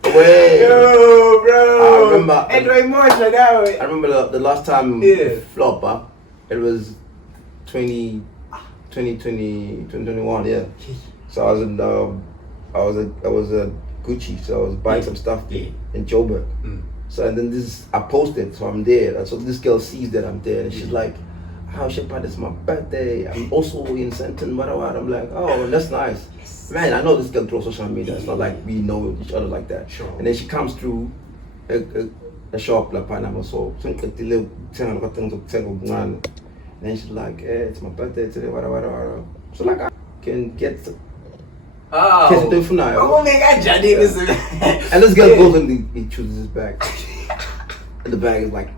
Yo, bro. I remember. I remember the last time flop. It was 2021. Yeah. So I was at Gucci. So I was buying some stuff in Joburg. So and then I posted. So I'm there. So this girl sees that I'm there, and she's like, "How Shepard, it's my birthday. I'm also in Senton, whatever." I'm like, "Oh, that's nice." Man, I know this girl through social media. It's not like we know each other like that. Sure. And then she comes through a shop like Panama. So and then she's like, "Hey, it's my birthday today, whatever." So like I can get and this girl goes and he chooses his bag. And the bag is like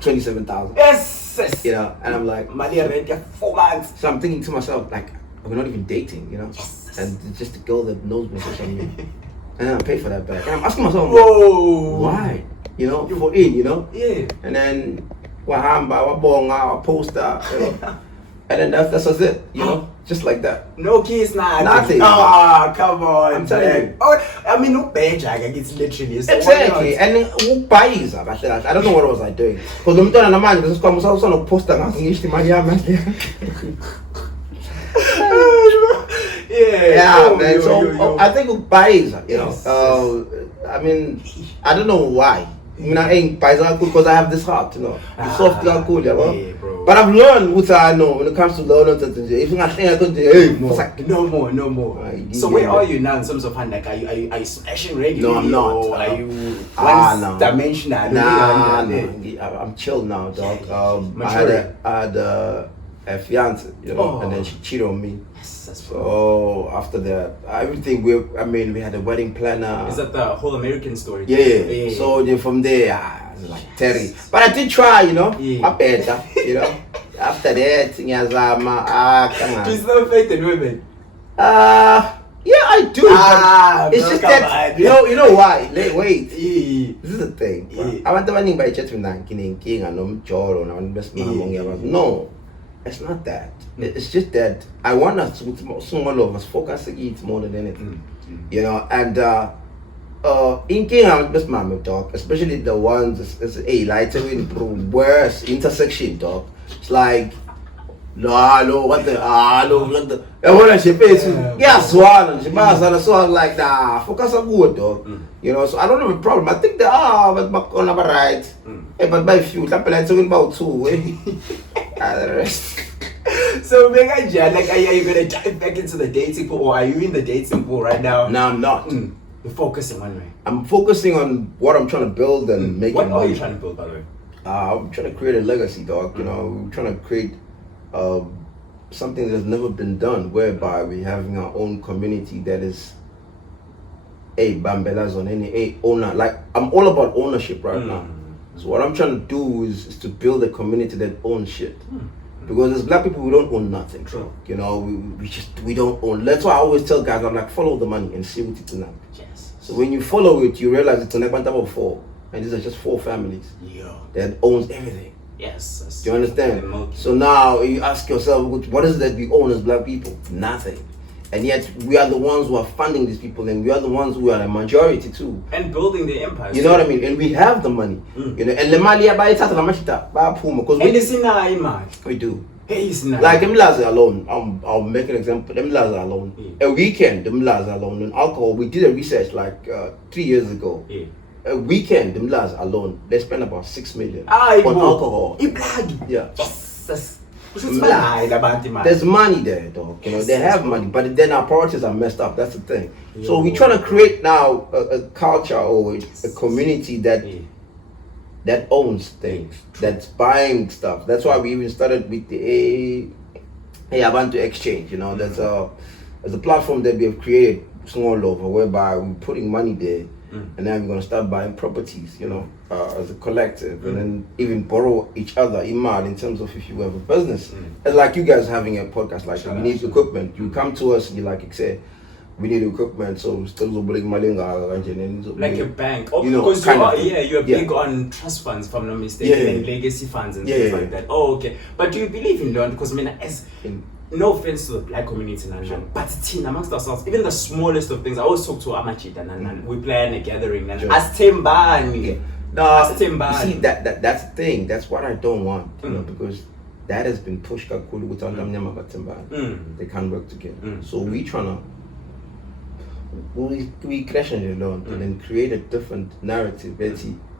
27,000. Yes. You know, and I'm like, money already 4 months. So I'm thinking to myself, like, we're not even dating, you know? And it's just a girl that knows me social media. And I pay for that bag. And I'm asking myself, why? You know, for in, you know? Yeah. And then I post that, you know? And then that's it, you know? Just like that. No kiss, nothing. Come on. I'm telling you. I mean, no page, it's literally. So exactly. And who buys? I don't know what was I doing. Because the mtwana na manje this comes out on poster ngithi imali yami. Yeah, man. So I think who buys, you know. I mean, I don't know why. I mean, I ain't buys because I have this heart, you know. It's soft cool, you know. Yeah, bro. But I've learned what I know when it comes to learning things. If I think I could no more. So where are you now in terms of hand? Like, are you smashing regularly? No, I'm not. Or are you one dimensional? Nah. I'm chill now, dog. I had a fiance, you know, and then she cheated on me. So after that, everything we had a wedding planner. Is that the whole American story? Yeah. So from there, like Terry. But I did try, you know. I better, you know. After that, do you still have faith in women? Yeah, I do. It's just that you know why? Wait. This is the thing. I want to by chat with no. It's not that. It's just that I want us all of us focus on it more than anything. You know, and in King I'm best man dog, especially the ones like in worse intersection dog. It's like what the what I should pay swallow. She must so like focus on good dog. You know, so I don't have a problem. I think they are but back on our right. But by few talking about two the rest. So like are you gonna dive back into the dating pool, or are you in the dating pool right now? No, I'm not. You're focusing one way. I'm focusing on what I'm trying to build and make. What are you trying to build, by the way? I'm trying to create a legacy, dog. You know, we're trying to create something that's never been done, whereby we're having our own community that is Bambelas on any owner. Like I'm all about ownership right now. So what I'm trying to do is to build a community that owns shit. Because as black people, we don't own nothing. True. You know, we don't own. That's why I always tell guys, I'm like, follow the money and see what it's in. Yes. So when you follow it, you realize it's an example of 4, and these are just 4 families that owns everything. Yes. Do you understand? So now you ask yourself, what is it that we own as black people? Nothing. And yet we are the ones who are funding these people, and we are the ones who are the majority too. And building the empire. You know what I mean? And we have the money. You know, and the money because we do. Like them lads alone, I'll make an example. Them lads alone. A weekend, them lads alone. And alcohol, we did a research like 3 years ago. A weekend, them lads alone, they spend about 6 million on alcohol. Yeah. There's money there, dog. You know, they have money, but then our priorities are messed up. That's the thing. So we're trying to create now a culture or a community that owns things, that's buying stuff. That's why we even started with the I want to exchange. You know, there's a platform that we have created small over whereby we're putting money there. And then we're going to start buying properties, you know, as a collective, and then even borrow each other in terms of if you have a business. It's like you guys having a podcast, like we need equipment. You come to us and you like say, we need equipment, so still like a bank. Oh, you know, because you're big on trust funds, if I'm not mistaken, and legacy funds and things like that. Oh, okay. But do you believe in loan? Because no offense to the black community, but team amongst ourselves, even the smallest of things. I always talk to Amachita and we plan a gathering and Astembani. See that's the thing. That's what I don't want, you know, because that has been pushed without them. They can't work together. So we trying to we crash on alone and then create a different narrative.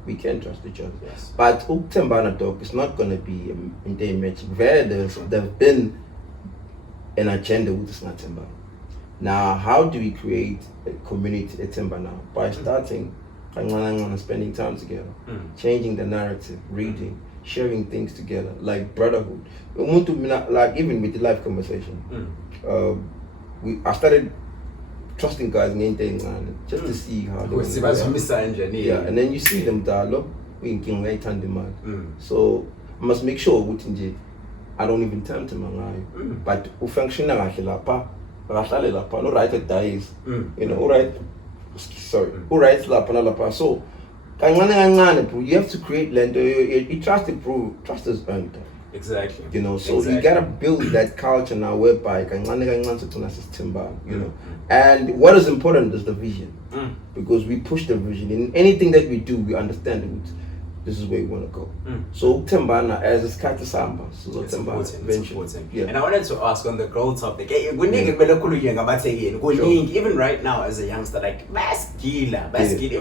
We can trust each other. Yes. But Uktembana talk is not gonna be in day match. There's been an agenda with this Natemba. Now, how do we create a community at Temba now? By starting spending time together, changing the narrative, reading, sharing things together, like brotherhood. We want to like even with the live conversation. I started trusting guys just to see how they and then you see them dialogue, we can wait on demand. So I must make sure I don't even tempt him, but who function no right days, you know, right. Sorry, who writes lapa. So you have to create land. You trust is earned. Exactly. You know, so you gotta build that culture now whereby you know. And what is important is the vision, because we push the vision in anything that we do. We understand it. This is where we want to go. So Tembana as a sky to Samba. So it's important. Yeah. And I wanted to ask on the growth topic. Even right now as a youngster, like basketball,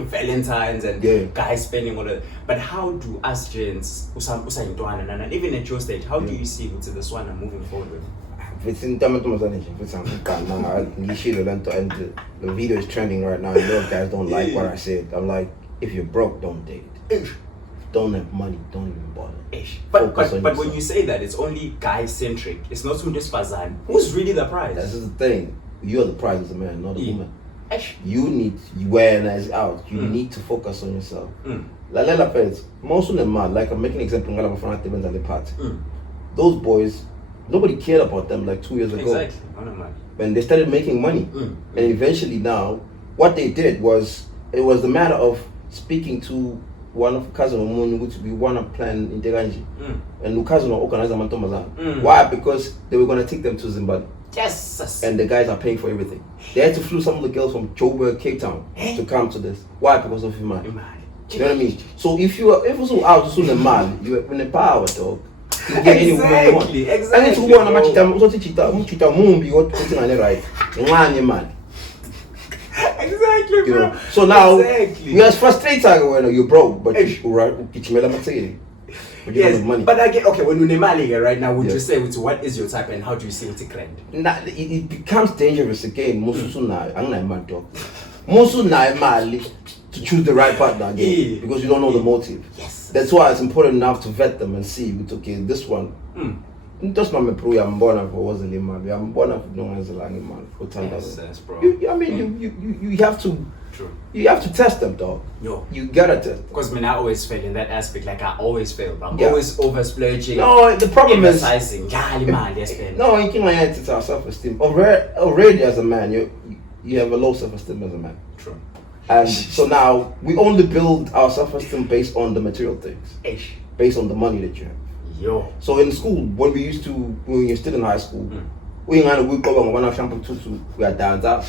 Valentine's and guys spending all of that. But how do us gents, and even at your stage, how do you see this one moving forward with? And the video is trending right now. A lot of guys don't like what I said. I'm like, if you're broke, don't date. Don't have money, don't even bother. But when you say that, it's only guy centric. It's not just Fazan. Who's really the prize? That's the thing. You're the prize as a man, not a woman. You need awareness out. You need to focus on yourself. Most of them are like I'm making an example of the part. Those boys, nobody cared about them like 2 years ago. Exactly. When they started making money. And eventually now, what they did was, it was the matter of speaking to one of cousin which we want to plan in Teganji. And cousin organize a Why? Because they were going to take them to Zimbabwe. Yes. And the guys are paying for everything. They had to flew some of the girls from Joburg, Cape Town to come to this. Why? Because of Imani. You know what I mean? So if you out to soon a man, you are in the power, dog. You can get any woman you want. And it's one man. Exactly, bro. You know? So now we are frustrated when you're broke, but you're right. Yes, money. But when you're Mali right now, would you say what is your type and how do you see it trend? It becomes dangerous again. To choose the right partner again, because you don't know the motive. Yes. That's why it's important enough to vet them and see. Okay, this one, just not me pro. I'm born for wasn't a man. I'm born for no one's a man. Yes, bro. I mean, you have to. True. You have to test them, dog. Yo. You gotta test them. Because I always fail in that aspect. Like I always fail, bro. I'm Yeah. always over splurging. No, the problem is. No, you can't it's our self-esteem. Already as a man, you have a low self-esteem as a man. True. And so now we only build our self-esteem based on the material things, based on the money that you have. Yo. So in school, when you're still in high school, we are dancer,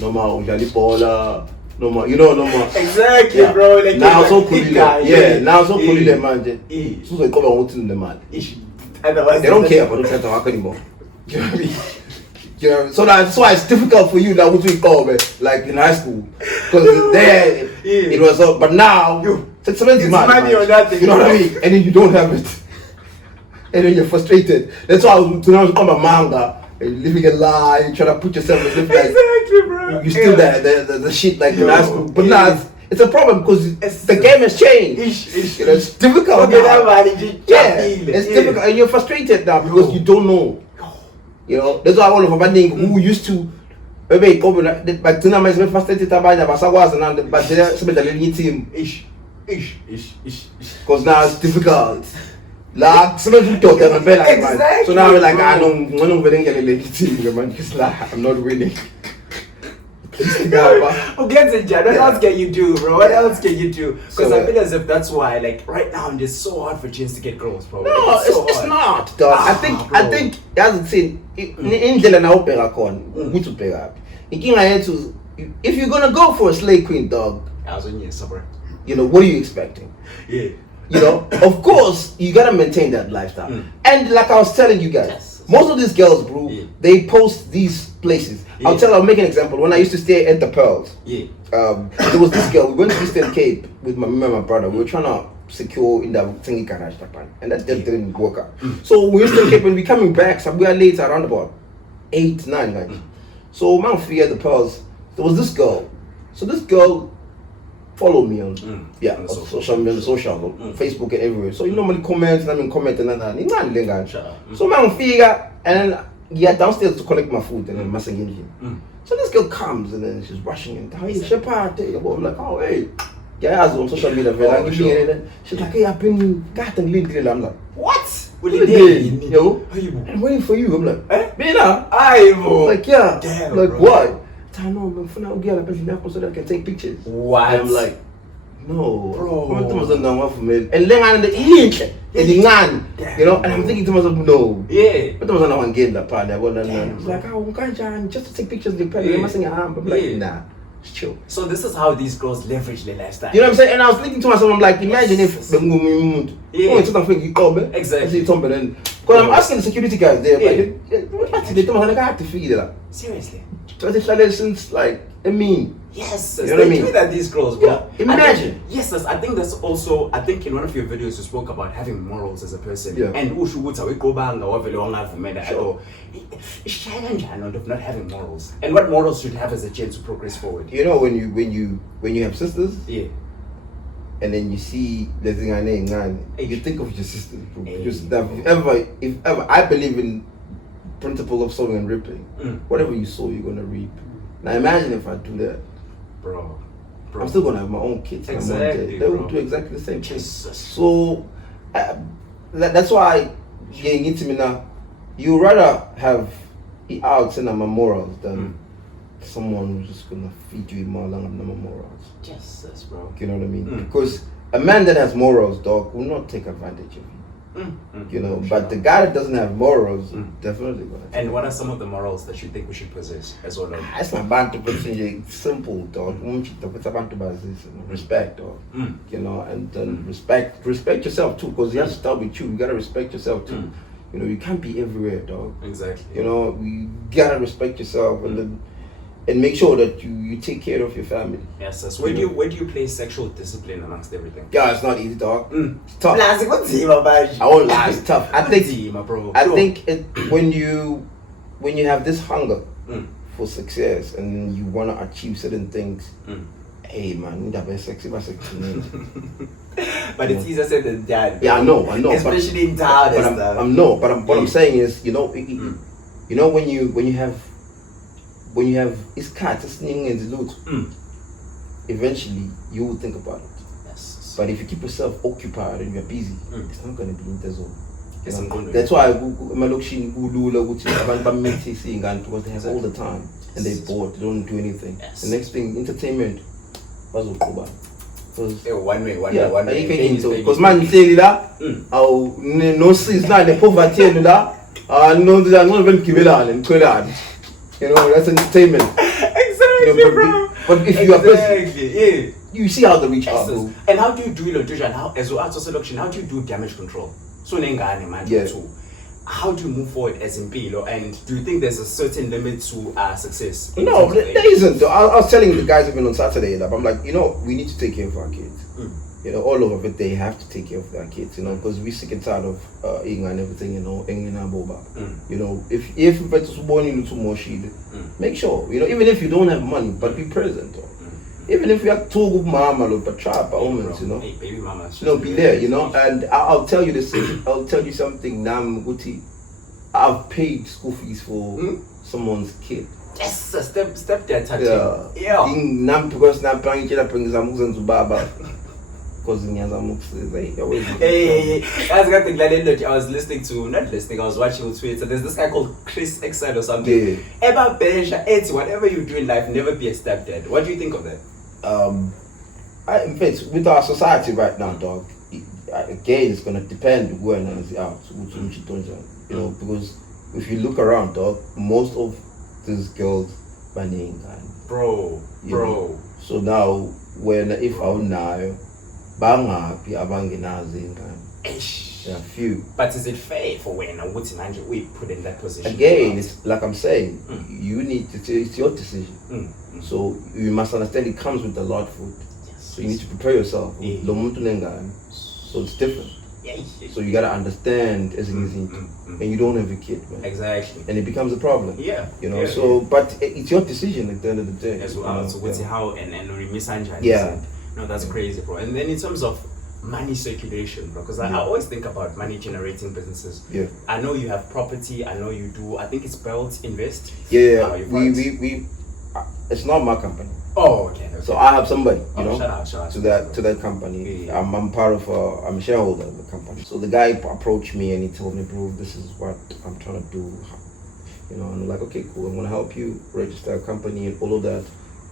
no more baller, no more, no more. Exactly, Yeah. bro. Like Now so cool, now so cool, man. So they come and in the man. Otherwise, They don't care about the talk anymore. You know what I mean? So that's why it's difficult for you now. What we call it, like in high school, because there it was. But now it's money or nothing. You know what I mean? And then you don't have it, and then you're frustrated. That's why now become a manga. Living a lie, you try to put yourself in different. Exactly, bro. You still the shit like in high school, but now it's a problem because the game has changed. It's difficult. It's difficult, and you're frustrated now because you don't know. You know, that's why all of a who used to maybe come but tonight my frustrated about and but they're team. Because now it's difficult. Like so much talk and like so now we're like I don't get a team, man, because like I'm not winning. What else can you do, bro? What else can you do? Because I feel as if that's why, like, right now, it's so hard for James to get girls, bro. No, it's not, dog. I think that's the thing. In Jelena opera con, good to pay up. If you're gonna go for a slay queen, dog, you know what are you expecting? Yeah. You know, of course, you gotta maintain that lifestyle. And like I was telling you guys, most of these girls, bro, they post these places. I'll make an example. When I used to stay at the Pearls, there was this girl. We went to Eastern Cape with my brother. We were trying to secure in the thingy garage, and that didn't work out. So we Eastern Cape and we coming back. So we are late around about 8, 9, like. So man, fear the Pearls. There was this girl. So this girl followed me on social media, Facebook and everywhere. So you normally comment and comment and that. So man, figure and downstairs to collect my food and then messing in him. So this girl comes and then she's rushing in. Hey, Shepard, I'm like, oh hey. Yeah, I was on social media. She's like, hey, I've been getting little. I'm like, what? Yo, I'm waiting for you. I'm like, eh? Bina? Like, yeah. Damn, like, bro. What? I know, man, for now, girl, so that I can take pictures. What? I'm like, no, bro. And then I'm the ink. You know, and I'm thinking to myself, no. Yeah. But I was on one game that part. I was like, oh, just to take pictures of the pen. I'm messing around. I'm like, nah, it's chill. So this is how these girls leverage their lifestyle. You know what I'm saying? And I was thinking to myself, I'm like, imagine if exactly. Because I'm asking the security guys there, like, I have to figure it out. Seriously. Since like, I mean, yes, you know what I mean? Do that, these girls, bro. Yeah, imagine. I think that's also. I think in one of your videos you spoke about having morals as a person. Yeah. And we go bang or of not having morals. And what morals should have as a chance to progress forward. You know when you have sisters. Yeah. And then you see the thing I name, you think of your sisters, bro. If ever, I believe in principle of sowing and reaping. Whatever you sow, you're gonna reap. Now imagine if I do that, bro. I'm still gonna have my own kids. Exactly, they will do exactly the same thing. So that's why getting into me now. You rather have the outs and my morals than someone who's just gonna feed you more long and no morals. Jesus, bro. You know what I mean? Because a man that has morals, dog, will not take advantage of you. You know, but the guy that doesn't have morals, definitely gonna. And what are some of the morals that you think we should possess as well? It's not bad to put simple, dog. Respect, dog. You know, and then respect yourself too, because you have to start with you. You gotta respect yourself too. You know, you can't be everywhere, dog. Exactly. You know, you gotta respect yourself and make sure that you take care of your family. Yes, yes. Where do you place sexual discipline amongst everything? Yeah, it's not easy, dog. It's tough. I won't lie, it's tough. I think when you have this hunger for success and you want to achieve certain things, Hey man, that very sexy, but But it's easier said than done. Yeah, I know. Especially in town and stuff. What I'm saying is, you know, you know when you have it's cat, it's loot. Eventually you will think about it. Yes. But if you keep yourself occupied and you're busy, it's not gonna be in the zone. That's why because they have all the time and they're bored, they don't do anything. Yes. The next thing, entertainment, one way. Because man, you say that, no, it's not the poverty, no, they are not even giving and you know, that's entertainment. Exactly, you know, bro. But if you are busy, you see how the rich are. And how do you do it, and how as well as selection? How do you do damage control? So how do you move forward as in Pilo? And do you think there's a certain limit to success? No, there isn't. I was telling the guys even on Saturday that I'm like, you know, we need to take care of our kids. You know, all over it, they have to take care of their kids, you know, because we're sick and tired of eating and everything, you know, you know, if it's born into more shit, make sure, you know, even if you don't have money, but be present, even if you have two good mama, but try by moments, you know, hey, baby mama, you know, be there, you know, and I'll tell you this, I'll tell you something, Guti, I've paid school fees for someone's kid. Yes, step there, touching. Yeah. Because now planning to bring some baba. Hey, I was listening to, not listening, I was watching on Twitter. There's this guy called Chris Exile or something. Whatever you do in life, never be a stepdad. What do you think of that? In fact, with our society right now, dog, again, it's gonna depend when it's out. You know, because if you look around, dog, most of these girls by name, bro. So now, if I now. There are few. But is it fair for when we put in that position? Again, it's like I'm saying, you need to, it's your decision. So you must understand it comes with a lot of food. Yes. So you need to prepare yourself. So it's different. So you gotta understand and you don't have a kid, man. Exactly. And it becomes a problem. Yeah. You know, but it's your decision at the end of the day. As well. So what's how and yeah. No, that's crazy, bro. And then in terms of money circulation, bro, because I always think about money generating businesses. Yeah. I know you have property. I know you do. I think it's Belt Invest. Yeah. We it's not my company. Oh, okay. So I have somebody, you know, shout out to that company. Yeah. I'm part of. I'm a shareholder of the company. So the guy approached me and he told me, bro, this is what I'm trying to do. You know, and I'm like, okay, cool. I'm gonna help you register a company and all of that.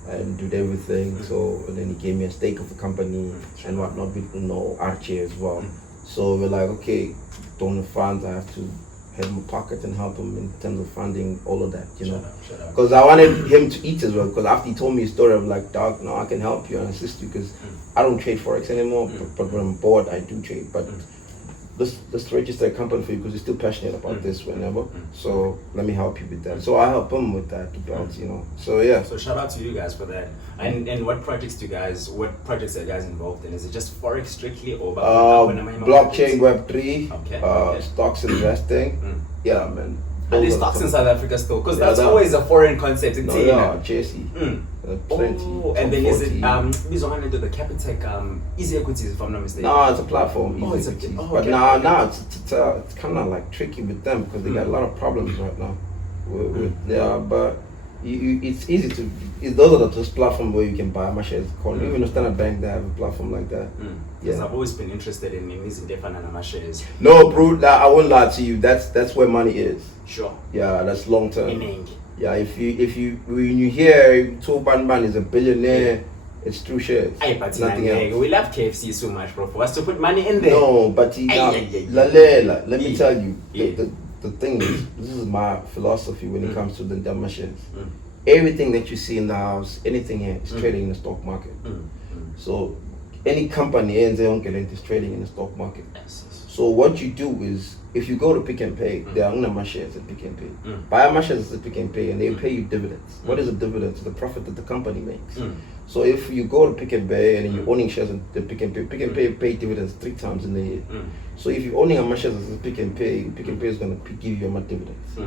And did everything, so and then he gave me a stake of the company and whatnot, with Archie as well. So we're like, okay, donor funds, I have to have my pocket and help him in terms of funding all of that, you know. Because I wanted him to eat as well. Because after he told me a story, I'm like, dog, no, I can help you and assist you because I don't trade Forex anymore. But when I'm bored, I do trade. But let's register a company for you because you're still passionate about this whenever. So let me help you with that. So I help him with that, you know. So yeah. So shout out to you guys for that. And what projects are you guys involved in? Is it just Forex strictly or blockchain, Web3, okay. Stocks investing? Yeah, man. And there's stocks in South Africa still, because that's always a foreign concept. JC. Plenty. And then is it these are under the Capitec Easy Equities, if I'm not mistaken? No, it's a platform. Easy Equities. But now it's kind of like tricky with them because they got a lot of problems right now. But it's easy to. Those are those platforms where you can buy my shares. Even the Standard Bank, they have a platform like that. Because I've always been interested in these different my shares. No, bro, I won't lie to you. That's where money is. Sure. Yeah, that's long term. Meaning. Yeah, if you when you hear Ban is a billionaire, it's through shares. But nothing else. We love KFC so much, bro. For us to put money in there. No, but let me tell you, the thing is, this is my philosophy when it comes to the Dama shares. Everything that you see in the house, anything here is trading in the stock market. So any company is trading in the stock market. So what you do is, if you go to Pick and Pay, there are my shares at Pick and Pay. Buy my shares at Pick and Pay, and they pay you dividends. What is a dividend? It's the profit that the company makes. So if you go to Pick and Pay and you're owning shares at the Pick and Pay pay dividends 3 times in the year. So if you're owning my shares at Pick and Pay is going to give you my dividends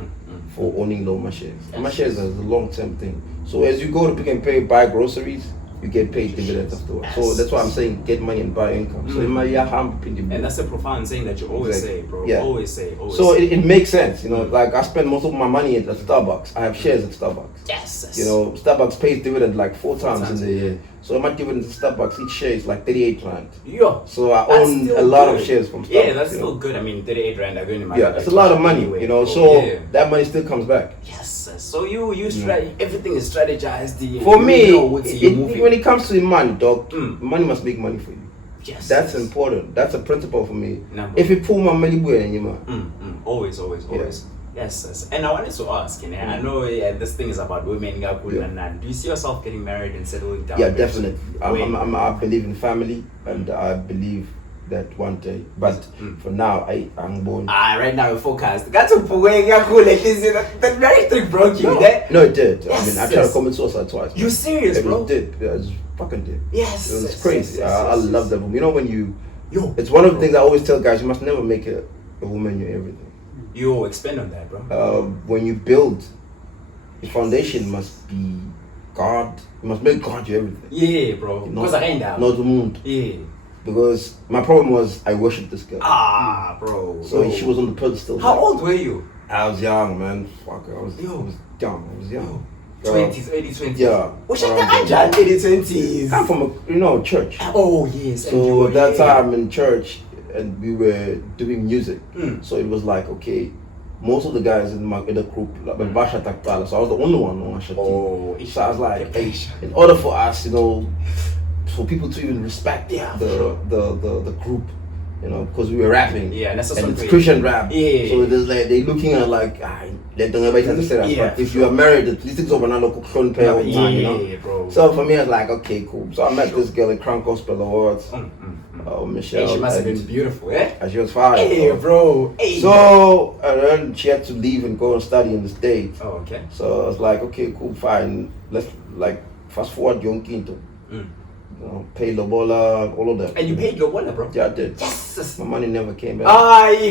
for owning my shares. My shares is a long-term thing. So as you go to Pick and Pay, buy groceries, you get paid dividends afterwards. Yes. So that's why I'm saying get money and buy income. So in my and that's a profound saying that you always say, bro. Yeah. Always say. So it makes sense, you know. Like I spend most of my money at Starbucks. I have shares at Starbucks. Yes. You know, Starbucks pays dividend like 4 times in the year. So my dividend at Starbucks, each share is like 38 rand. Yeah. So I own a lot of shares from Starbucks. Yeah, that's still good. I mean, 38 rand are going to my it's a lot of money, anyway, you know. bro. So that money still comes back. Yes. So everything is strategized. For me, when it comes to money, dog, money must make money for you. Yes. That's important. That's a principle for me. Number. If you pull my money, man. Always. Yes. And I wanted to ask, I know this thing is about women. Do you see yourself getting married and settling down? Yeah, definitely. I believe in family, and I believe that one day. But for now, I'm born. Right now we're focused. Got to cool like this. The marriage thing broke you. No, it did. Yes, I mean, I tried to commit suicide twice. You serious, bro? It did. Yeah, it fucking did. Yes. It was crazy. I love that woman. You know when you... it's Yo. one of the things I always tell guys, you must never make a woman your everything. Yo, expand on that, bro. When you build, the foundation must be God. You must make God your everything. Yeah, bro. Because I ain't down. Not the moon. Yeah. Because my problem was I worshipped this girl. Bro. So she was on the pedestal. How old were you? I was young, man. Fuck, I was young. I was young. 20s, early 20s. Yeah. What's your early 20s? I'm from a church. Oh, yes. So at that time in church, and we were doing music. So it was like, okay, most of the guys in the group, like Basha Takpala, so I was the only one on Asha team. So I was like, hey, in order for us, you know, for people to even respect the group, you know, because we were rapping. Yeah, that's and it's Christian rap. Yeah. So it is like they looking at like, they don't everybody has to say that. Yeah, but if you are married, at least it's over now, you know. Bro. So for me, I was like, okay, cool. So I met this girl at Crown Gospel Awards. Michelle. Hey, she must have been beautiful, eh? And she was fine. Hey, bro. Hey. So then she had to leave and go and study in the States. Oh, okay. So I was like, okay, cool, fine. Let's like fast forward Young Quinto. You know, pay Lobola, all of that. And you paid Lobola, bro? Yeah, I did. Yes. My money never came back.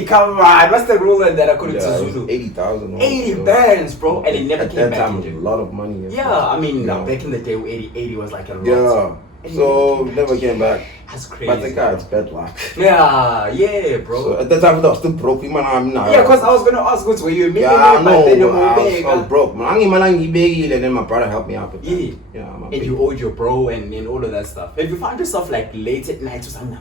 Come on. What's the rule that according to Zulu? 80,000. 80 bands, bro. And it never came back. At that time, it was a lot of money. Yeah, I mean, back in the day, 80 was like a lot. Yeah. So never came back. That's crazy. But the guy, it's bad luck. Yeah, bro. So at that time, I was still broke. Man, yeah, because I was gonna ask what were you making? I was broke. And then my brother helped me out with that. Yeah, and you owed your bro and all of that stuff. If you found yourself like late at night or something,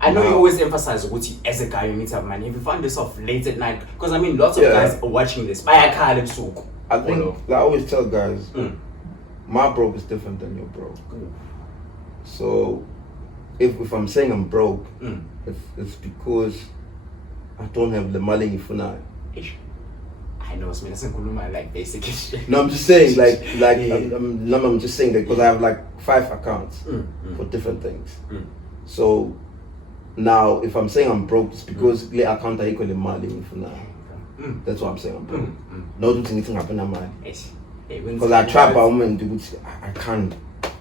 I know you always emphasize Gucci as a guy you need to have money. If you find yourself late at night, because I mean lots of guys are watching this. I think I always tell guys, my broke is different than your broke. So if I'm saying I'm broke, it's because I don't have the money for now. I know, it's like basic shit. No, I'm just saying I'm just saying that because I have like 5 accounts for different things. So now if I'm saying I'm broke, it's because the account are equally money for now. That's why I'm saying I'm broke. Not anything happen to money. Because I trap a woman, I can't.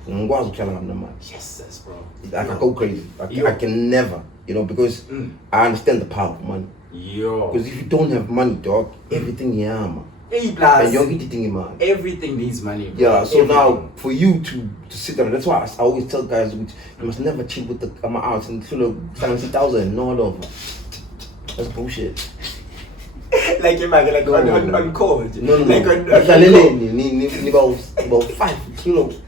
Yes, bro. I can go crazy. I can never, because I understand the power of money. Because if you don't have money, dog, everything man. And you're getting man. Everything needs money. Bro. Yeah, so now for you to sit down, that's why I always tell guys, you must never chill with the out and 70,000. No. That's bullshit. Like on cold. No. Like about 5 kilos.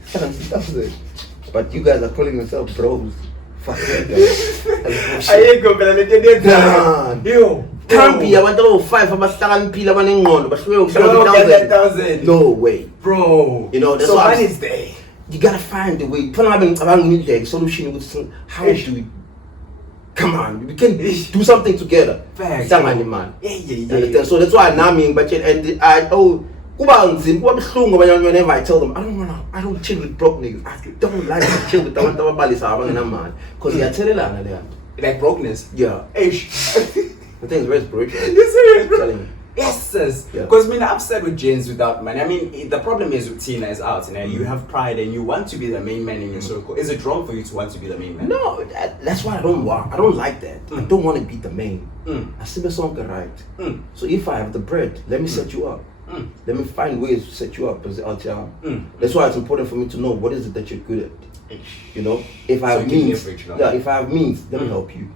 But you guys are calling yourself bros. Fuck that. I ain't gonna be yo. Can't be. I want about 5. I'm a stand peel. I'm an but 1,000. No way, bro. That's so why money is there. You gotta find a way. Solution with how do we? Come on, we can do something together. Facts. Man. Yeah. So that's why I'm mean, but whenever I tell them I don't chill with broke niggas. I don't like to chill with the man. Because they are telling you like brokenness. Yeah. The thing is very spiritual. You serious, bro? Telling you. Yes, because I've said with James without money. I mean, the problem is with Tina is out, and you have pride and you want to be the main man in your circle. Is it wrong for you to want to be the main man? No, that's why I don't like that. I don't want to be the main. I see the song right. So if I have the bread, let me set you up. Let me find ways to set you up as LTR. That's why it's important for me to know what is it that you're good at. You know, if I have means, if I have means, let me help you.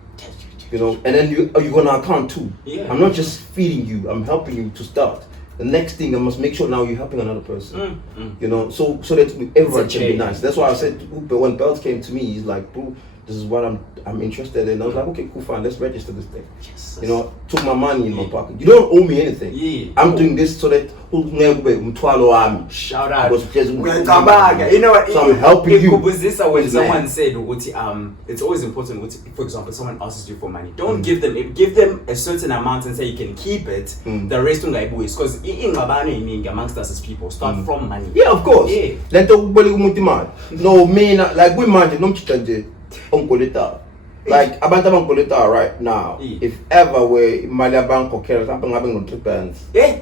You know, and then you're gonna account too. I'm not just feeding you, I'm helping you to start. The next thing I must make sure now you're helping another person. You know, so that everyone can be nice. That's why I said when Belts came to me, he's like, bro, this is what I'm interested in. I was like, okay, cool, fine, let's register this thing. You know, took my money in my pocket. You don't owe me anything. I'm doing this so that shout out. You know what? So I'm helping you. When someone said, it's always important. For example, someone asks you for money, don't give them a certain amount and say you can keep it. The rest of because amongst us as people start from money. Yeah, of course. Yeah. No, me like we imagine like abantu abankoleta right now, if ever we Malia Bank or Kerala, something having on 3 bands. Yeah.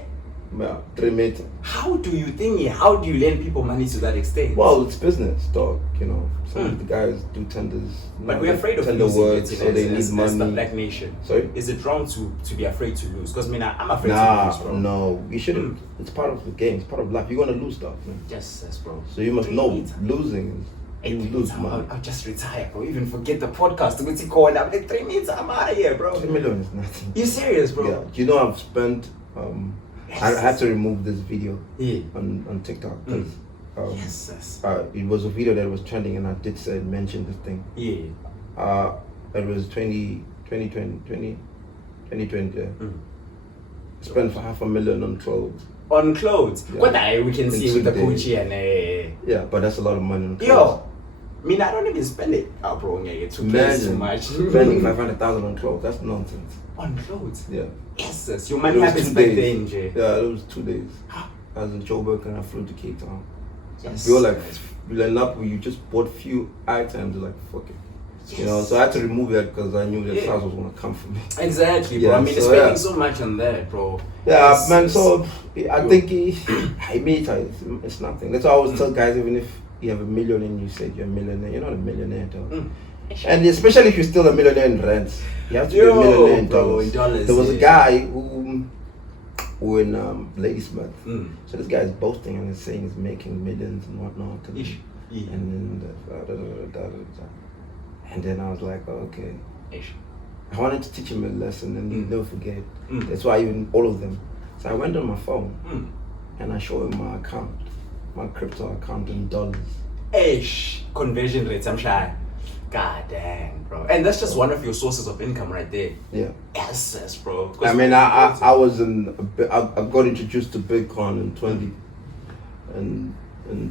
3 meters. How do you lend people money to that extent? Well, it's business, dog. You know, some of the guys do tenders. But we're afraid of losing words, so they need money. The Black Nation. Sorry? Is it wrong to be afraid to lose? Because I'm afraid to lose, bro. No, you shouldn't. It's part of the game. It's part of life. You're gonna lose stuff, man. Yes, bro. So you must know losing. You lose money. I'll just retire, bro. Even forget the podcast. To go to call up. 3 minutes, I'm out of here, bro. 3 million is nothing. You serious, bro? Yeah. You know, I've spent. I had to remove this video on TikTok because it was a video that was trending, and I did mention this thing. Yeah. It was 2020. Spent for $500,000 on clothes. On clothes? Yeah. What we can see with the Gucci and yeah, but that's a lot of money on clothes. Yo, I don't even spend it. Oh, bro, it's too much. Spending $500,000 on clothes, that's nonsense. On clothes? Yeah. Yes, your money happens back then, Jay. Yeah, it was 2 days. I was in Joburg and I flew to Cape Town. Yes. We were like, you just bought few items, like, fuck it. Yes. You know, so I had to remove that because I knew that SARS was going to come for me. Exactly, bro. I mean, it's spending so much on that, bro. Yeah, man, so I think it's nothing. That's why I always tell guys, even if you have $1 million and you say you're a millionaire, you're not a millionaire, though. And especially if you're still a millionaire in rents, you have to be a millionaire in dollars. There was a guy who in Ladysmith. So this guy is boasting and he's saying he's making millions and whatnot. And then I was like, okay. I wanted to teach him a lesson and he'll never forget it. That's why even all of them. So I went on my phone and I showed him my account, my crypto account in dollars. Conversion rates, I'm shy. God damn, bro. And that's just one of your sources of income right there. Yeah. Yes, bro. I mean, I was I got introduced to Bitcoin in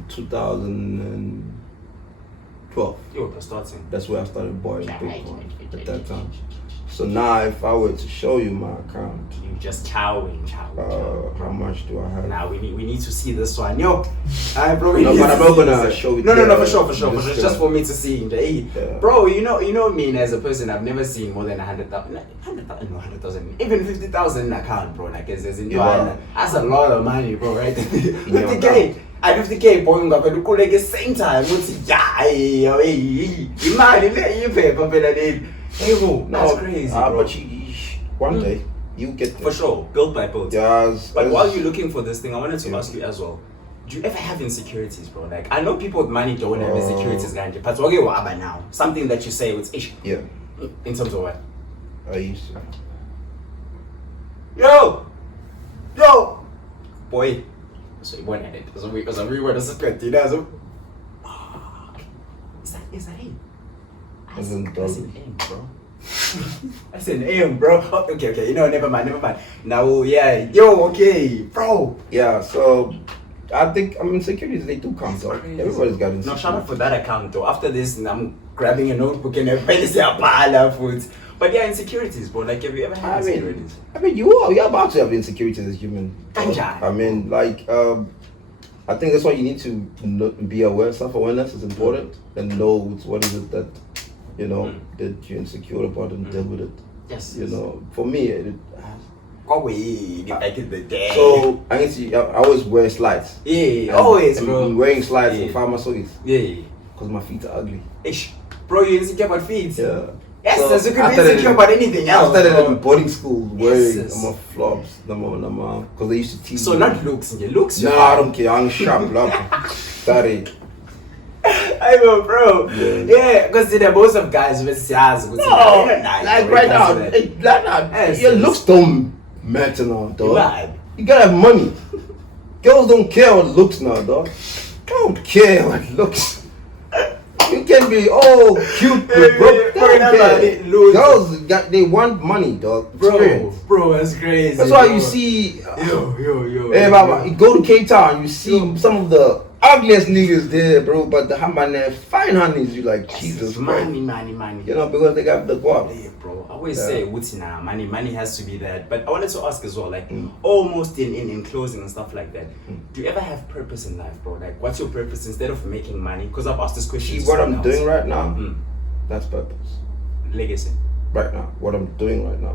2012. You were starting. That's where I started buying Bitcoin at that time. So now, if I were to show you my account, you just chowing. How much do I have? Now we need to see this one, yo. Bro. No, but I'm not gonna show it. No, for sure. It's just for me to see. Bro, you know me as a person. I've never seen more than 100,000, even 50,000 in account, bro. Like that's a lot of money, bro. Right? 50K. I 50K boy ngapha at the same time. That's crazy, bro. But one day you get there. For sure, build by build. Yes. But while you're looking for this thing, I wanted to ask you as well. Do you ever have insecurities, bro? Like I know people with money don't have insecurities, ganja. But what about now? Something that you say with ish. Yeah. In terms of what? I used to. Yo, boy. So you went at it because we were the suspect. Is that him? That's an aim, bro. That's an aim, bro. Okay. Never mind. Now, okay, bro. Yeah, so I think insecurities they do come though. Everybody's got insecurities. No, shout out for that account though. After this, I'm grabbing a notebook and everybody say a pile of food. But yeah, insecurities, bro. Like, have you ever had insecurities? You're about to have insecurities as human. Ganja. I mean, like, I think that's why you need to be aware. Self-awareness is important, and know what is it that that you're insecure about and deal with it. Yes. For me, back in the day. So I always wear slides. Yeah, always, bro. I'm wearing slides and farmer socks. Yeah. Because my feet are ugly. Bro, you insecure about feet? Yeah. Yes, So, as you can I be started insecure in- about anything I else. started bro. in boarding school wearing Yes. my flops, because they used to teach So me. not looks, yeah, looks. No, I don't care. I'm sharp, love. Sorry. I know, bro. Yeah, because there are most of guys who say, No, like right now, Yes, your yes. looks don't matter now, dog. Right. You gotta have money. Girls don't care what looks now, dog. Don't care what looks. You can be all cute, but broke. They don't care. Girls they want money, dog. Experience. Bro, that's crazy. That's why bro. you see. Yo. Hey, Baba, you go to Cape Town, you see some of the ugliest niggas there, bro. But the fine honeys, you like Jesus Christ. Money. You know, because they got the guap. Yeah, bro. I always say, what's nah, money has to be that. But I wanted to ask as well, like, almost in closing and stuff like that. Do you ever have purpose in life, bro? Like, what's your purpose instead of making money? Because I've asked this question. See what I'm doing right now. That's purpose. Legacy. Right now, what I'm doing right now.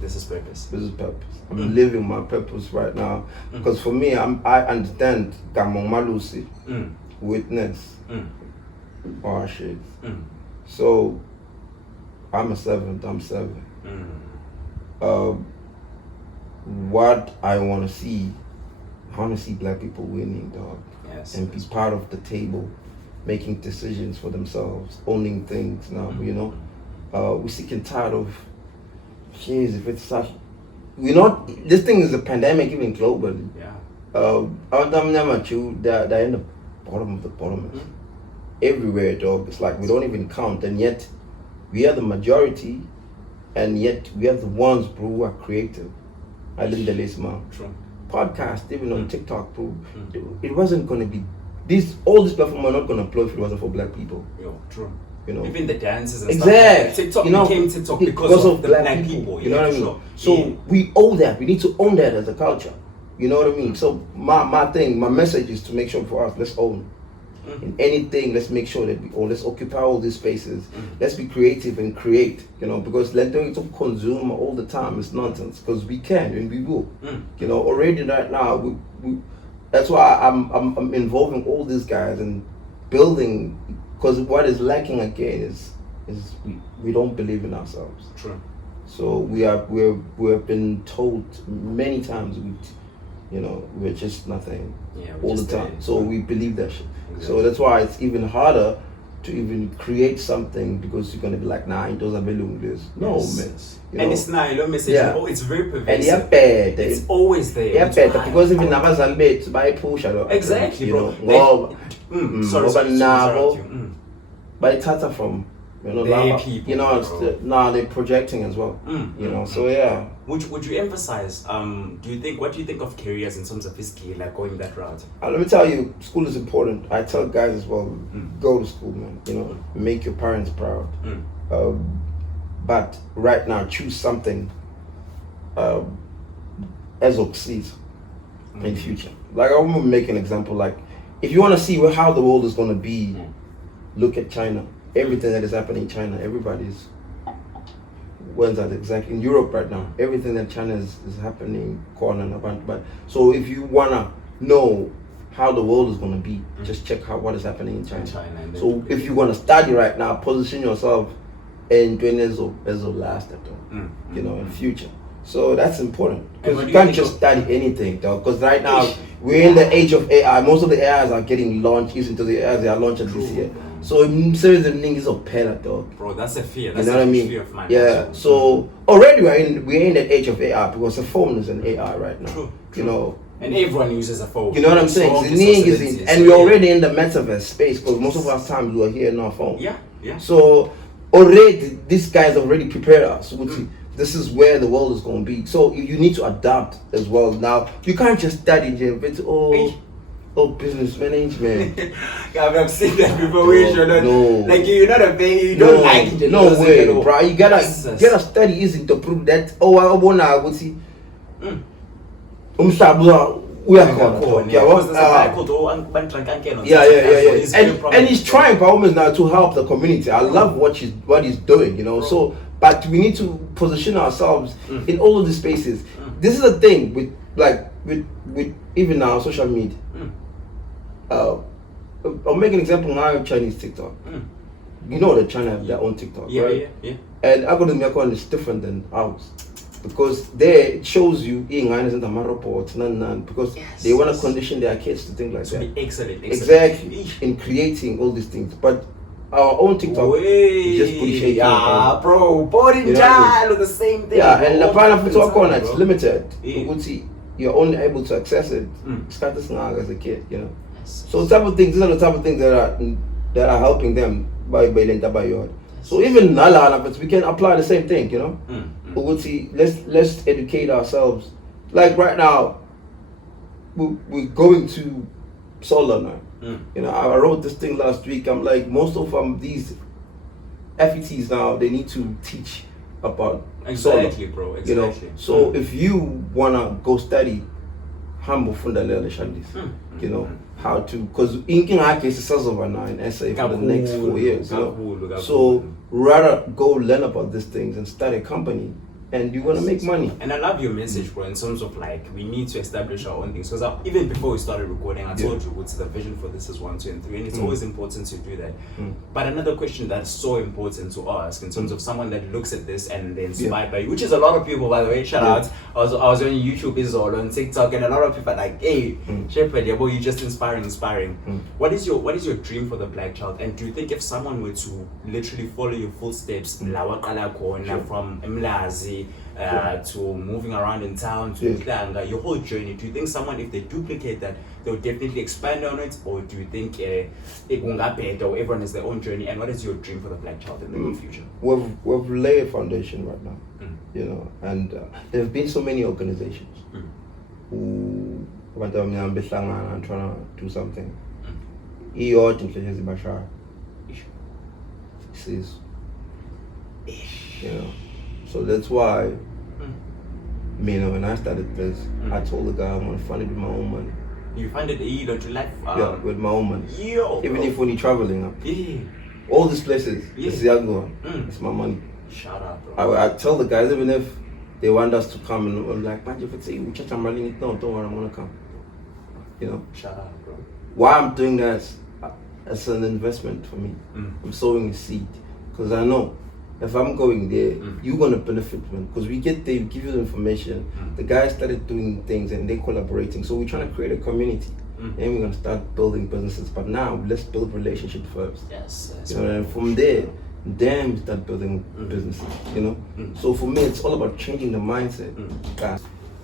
This is purpose. This is purpose. I'm living my purpose right now. Because for me, I understand Gamong Malusi, witness, all shit. So I'm a servant. I'm serving. What I want to see, I want to see black people winning, dog, and be part of the table, making decisions for themselves, owning things now. You know, we're sick and tired of. Jeez, if it's such, we're not. This thing is a pandemic, even globally. They're in the bottom of the bottom. Everywhere, dog. It's like we don't even count, and yet we are the majority, and yet we are the ones, bro, who are creative. I live the list, man. True. Podcast, even on TikTok, bro. It wasn't gonna be all these platforms are not gonna upload if it wasn't for black people. True. You know, even the dances and exactly. stuff. Like TikTok you know, became TikTok because of the black people. You know what I mean? So we owe that. We need to own that as a culture. You know what I mean? So my message is to make sure for us, let's own. In anything, let's make sure that we own. Let's occupy all these spaces. Let's be creative and create. You know, because letting it consume all the time is nonsense. Because we can and we will. You know, already right now, we that's why I'm involving all these guys and building. Because what is lacking again is we don't believe in ourselves. True. So we have been told many times we're just nothing all the time. So we believe that shit. Exactly. So that's why it's even harder to even create something, because you're gonna be like, nah, it doesn't belong this. No, man. And it's not, it's very pervasive. And bad. It's always there. Yeah, better because even abazali bethu bayiphusha. Exactly, bro. Bayithatha from people. Now they're projecting as well. So yeah. Would you emphasize? What do you think of careers in terms of physically, like going that route? Let me tell you, school is important. I tell guys as well, go to school, man. You know, make your parents proud. But right now, choose something as succeeds in future. Like I want to make an example. Like if you want to see how the world is going to be, look at China. Everything that is happening in China, everybody's. When's that exactly? In Europe right now, everything that China is happening, but so if you wanna know how the world is gonna be, just check out what is happening in China. So if you wanna study right now, position yourself in 20 years as of last in future. So that's important, because you can't just study anything, though. Because right now we're in the age of AI. Most of the AIs are getting launched into the AIs. They are launched this year. So series of things are better, dog. Bro, that's a fear. That's you know what I mean? Fear of mine. Yeah. So already we're in that age of AI, because the phone is an AI right now. True. You know. And everyone uses a phone. You know what I'm saying? And we're already in the metaverse space, because most of our time we are here in our phone. Yeah. So already these guys already prepared us. This is where the world is going to be. So you need to adapt as well. Now you can't just study business management. I've seen that before. No. Like you're not a baby. You don't like it. No way, bro. You gotta study easing to prove that. I wanna go see. And he's trying by almost now to help the community. I love what he's doing, you know. So, but we need to position ourselves in all of these spaces. This is the thing with even now social media. I'll make an example now of Chinese TikTok. you know they're trying to have their own TikTok, right? Yeah. And algorithm account is different than ours. Because there it shows you because they want to condition their kids to think like that. Excellent. Exactly. In creating all these things. But our own TikTok is just pushing. Yeah, bro. Body child, the same thing. Yeah, and the pineapple talk on it's limited. You're only able to access it. Start this now as a kid, you know. So type of things, these are the type of things that are helping them by your. So even Nala, we can apply the same thing, you know. Let's educate ourselves. Like right now, we're going to solar now. You know, I wrote this thing last week. I'm like, most of these FETs now, they need to teach about solar, bro. Exactly. You know, so if you wanna go study, humble you know, how to, because in our case, it's over now in SA for the next 4 years. You know? So rather go learn about these things and start a company, and you're gonna make money. And I love your message, bro, in terms of like we need to establish our own things. Because even before we started recording, I told you what's the vision for this is 1, 2, and 3, and it's always important to do that. But another question that's so important to ask in terms of someone that looks at this and they're inspired by you, which is a lot of people, by the way. Shout out. I was on YouTube is all on TikTok, and a lot of people are like, "Hey, Shepard, yeah, boy, you're just inspiring." What is your dream for the black child? And do you think if someone were to literally follow your footsteps, from Mlazi to moving around in town to Klanga, your whole journey, do you think someone, if they duplicate that, they'll definitely expand on it, or do you think everyone has their own journey? And what is your dream for the black child in the near future? We've laid a foundation right now, you know, and there have been so many organizations who are trying to do something. You know, so that's why, you know, when I started this, I told the guy I want to fund it with my own money. You funded it to life? Yeah, with my own money. Even bro. if when you're traveling, all these places, this is the other one. It's my money. Shout out, bro. I tell the guys, even if they want us to come, and I'm like, man, if it's a church, I'm running it, no, don't worry, I'm gonna come. You know? Shout out, bro. Why I'm doing that as an investment for me. I'm sowing a seed, because I know if I'm going there, you're gonna benefit from it. Because we get there, we give you the information. The guys started doing things and they're collaborating. So we're trying to create a community. And we're gonna start building businesses. But now let's build relationships first. Yes. You know, and from there, then we start building businesses. You know? So for me, it's all about changing the mindset.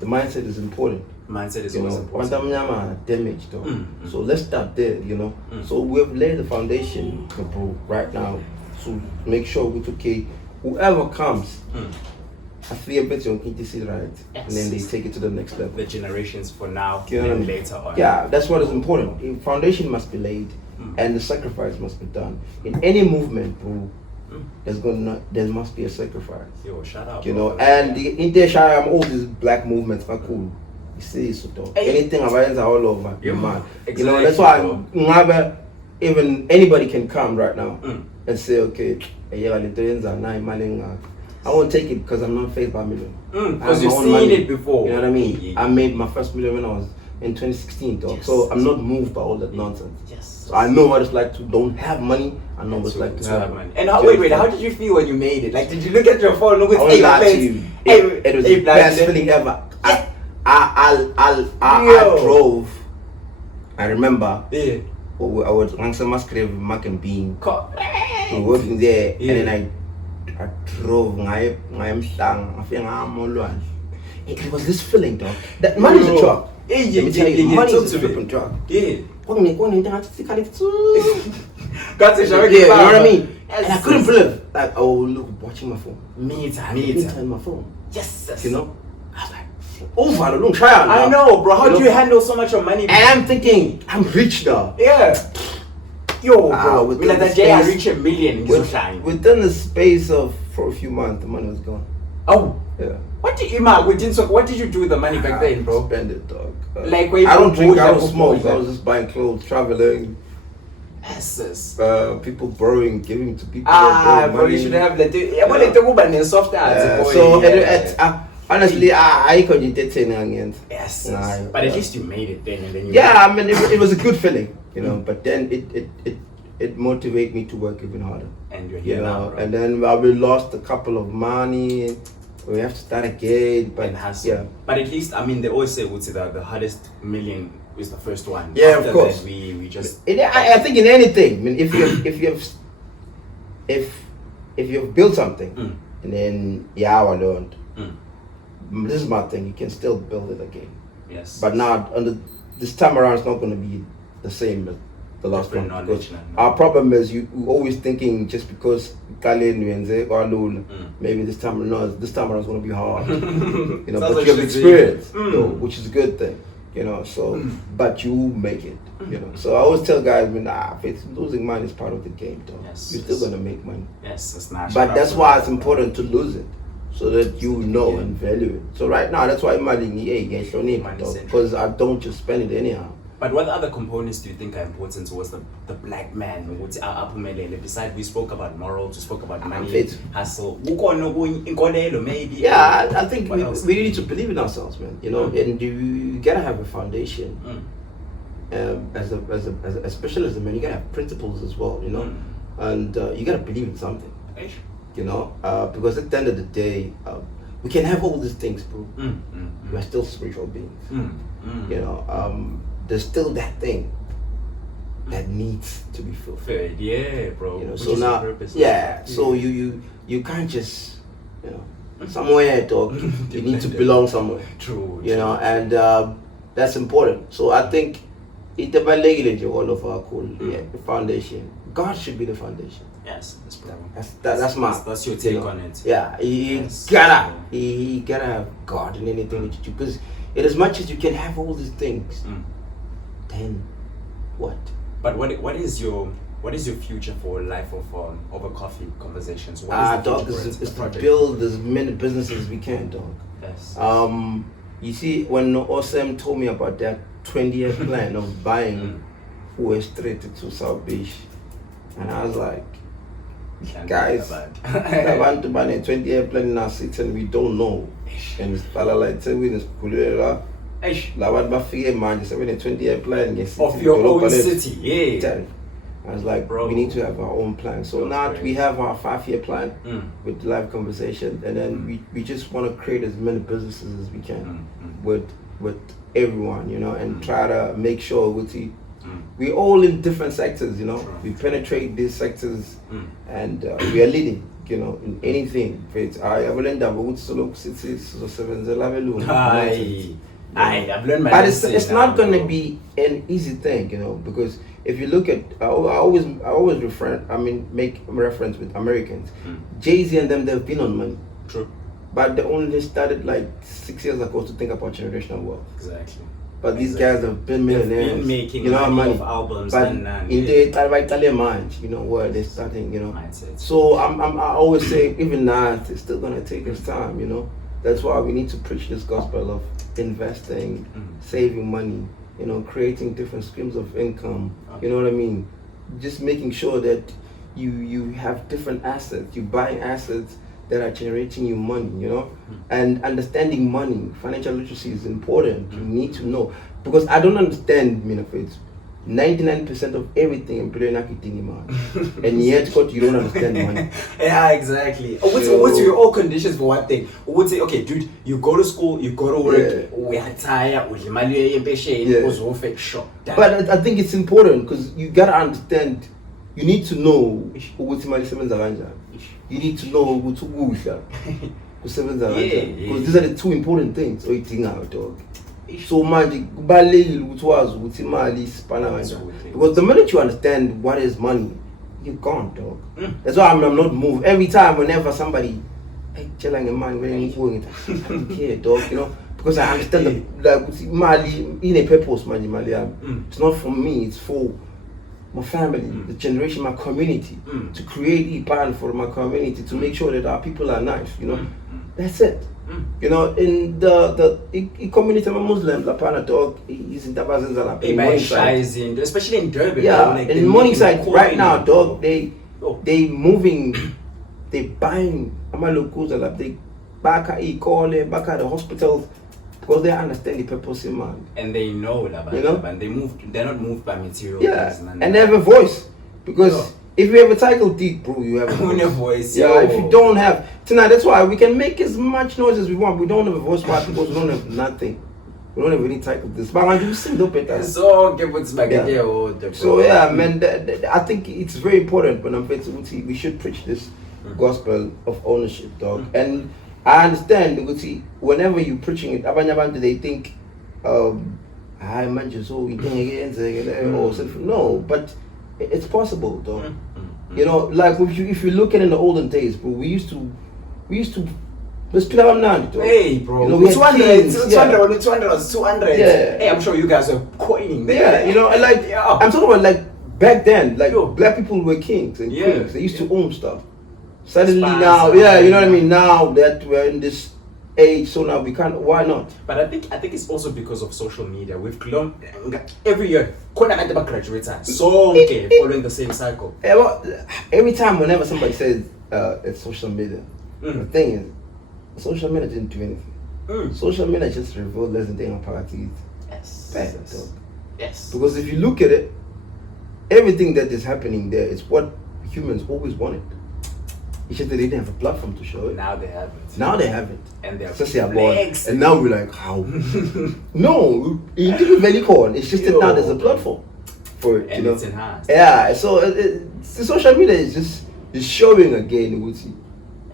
The mindset is important. Mindset is always important. Damaged, so let's start there, you know. So we've laid the foundation right now to make sure it's okay. Whoever comes, I feel a bit right, and then they take it to the next level. The generations for now, you know, and later on. Yeah, that's what is important. The foundation must be laid, and the sacrifice must be done. In any movement, bro, there must be a sacrifice. Yo, shout out. You know, and in there, all these black movements are cool. You see, so anything about all over, man. Exactly, you know, that's why even anybody can come right now and say, okay, I won't take it because I'm not faced by million. Because you've seen it before. You know what I mean? I made my first million when I was in 2016, dog. So I'm not moved by all that nonsense. So I know what it's like to don't have money. I know what it's like to have money. And wait, how did you feel when you made it? Like, did you look at your phone? Look, it was the best feeling ever. I drove. I remember. I was on my script with Mac and Bean. We were working there, and then I drove. It was this feeling, dog. That money is a drug. Let me tell you, money is a flipping drug. You know what I mean? And I couldn't believe, like, oh look, watching my phone. Me time my phone. Yes. You know? I was like, don't try out. I know, bro. How do you handle so much of money? And I'm thinking, I'm rich now. Yeah. Yo, bro. Within the day, I reach $1 million. Within the space of, for a few months, the money was gone. Oh. Yeah. What did you do with the money back then, bro? Spend it, dog. Like, where you I don't drink, I don't smoke. I was just buying clothes, traveling. Yes. People borrowing, giving to people. Bro, you should have let it. Soft so honestly, I cogitated again. Yes. But at least you made it then, and then you. Yeah, I mean, it was a good feeling, you know. But then it motivates me to work even harder. And you're here now, bro. And then we lost a couple of money. We have to start again. But yeah. But at least, I mean, they always say that the hardest million is the first one. Yeah, After of course. That, we just. I think in anything, I mean, if you've built something and then I learned, this is my thing. You can still build it again. Yes. But now, this time around, it's not going to be the same as the last one. Our problem is you always thinking just because maybe this time around it's going to be hard. But you have experience, which is a good thing. So but you make it. So I always tell guys, if it's losing money is part of the game, though. Yes, you're still gonna make money. Yes, it's not. But that's why it's important to lose it, so that you know and value it. So right now, that's why money because I don't just spend it anyhow. But what other components do you think are important towards the black man? Besides, we spoke about morals, we spoke about money, hustle. Maybe. Yeah, I think we need to believe in ourselves, man. And you gotta have a foundation. Especially as a man, you gotta have principles as well. And you gotta believe in something. Because at the end of the day, we can have all these things, bro. We're still spiritual beings. There's still that thing that needs to be fulfilled. Yeah, bro. So now, so you can't just, somewhere, dog. You need to belong somewhere. True. And that's important. So I think all of our the foundation. God should be the foundation. Yes, that's your take on it. Yeah, you gotta have God in anything that you do, because as much as you can have all these things, then what? But what is your future for life of over coffee conversations? Dog, is to build as many businesses as we can, dog. Yes. You see, when Osam told me about that 20-year plan of buying Forex straight to South Beach, and I was like, guys, I want to buy a 20-year plan in our city and we don't know. And it's like 10 minutes. I want to figure man, just having a 20-year plan of your own city. Yeah. I was like, bro, we need to have our own plan. So now we have our 5-year plan with live conversation, and then we just want to create as many businesses as we can with everyone, and try to make sure we're all in different sectors, we penetrate these sectors, and we are leading, in anything. I've learned that but it's not going to be an easy thing, because if you look at, I always make reference with Americans. Jay-Z and them, they've been on money. True. But they only started like 6 years ago to think about generational wealth. Exactly. But these guys have been millionaires. They've been making money of albums. But in the Italian mind, where they're starting, Mindset. So I always say, even now, it's still gonna take us time, That's why we need to preach this gospel of investing, saving money, creating different streams of income. You know what I mean? Just making sure that you have different assets. You buy assets that are generating you money, and understanding money. Financial literacy is important. You need to know, because I don't understand, 99% of everything in and yet you don't understand money. Yeah, exactly. What's your all conditions for one thing? Would say, okay, dude, you go to school, you go to work, we are tired, sure. But I think it's important, because you gotta understand. You need to know you need to know because these are the two important things. So because the minute you understand what is money, you're gone, dog. That's why I'm not moved. Every time, whenever somebody, hey, chilling in mind, I don't care, dog, because I understand the Mali in a purpose, it's not for me, it's for my family, the generation, my community, to create a plan for my community, to make sure that our people are nice, That's it. In the community, I'm a Muslim, La Pana dog is in Morningside. Especially in Durban. Yeah, in Morningside right now, dog, they moving, they buying Amalukuza, they back at the hospitals, because they understand the purpose in mind. And they know that, and they're not moved by material. Yeah, and they have a voice. Because if you have a title deep, bro, you have a voice. Yeah, if you don't have tonight, that's why we can make as much noise as we want. We don't have a voice part because we don't have nothing. We don't have any title. This, but I do sing up at that. So yeah, man. I think it's very important when I'm we should preach this gospel of ownership, dog. And I understand, whenever you're preaching it, they think, I imagine so no, but it's possible, dog. You know, like if you look at in the olden days, bro, we used to let's play on now. Hey, bro, you know, we 200, 200, 200. Yeah. Hey, I'm sure you guys are coining there. Yeah, you know, and like I'm talking about like back then, like black people were kings and queens. They used to own stuff. Suddenly now, you know what I mean. Now that we're in this age, so now we can't. Why not? But I think it's also because of social media. We've grown every year. Graduates so following the same cycle. Every time, whenever somebody says it's social media, the thing is, social media didn't do anything. Social media just revealed less than thing parties. Yes. Because if you look at it, everything that is happening there is what humans always wanted. It's just that they didn't have a platform to show it. Now they have it. And they're flex. And now we're like, how? No, it didn't really call. It's just that now there's a platform for it. And it's enhanced. Yeah, so the social media is showing again,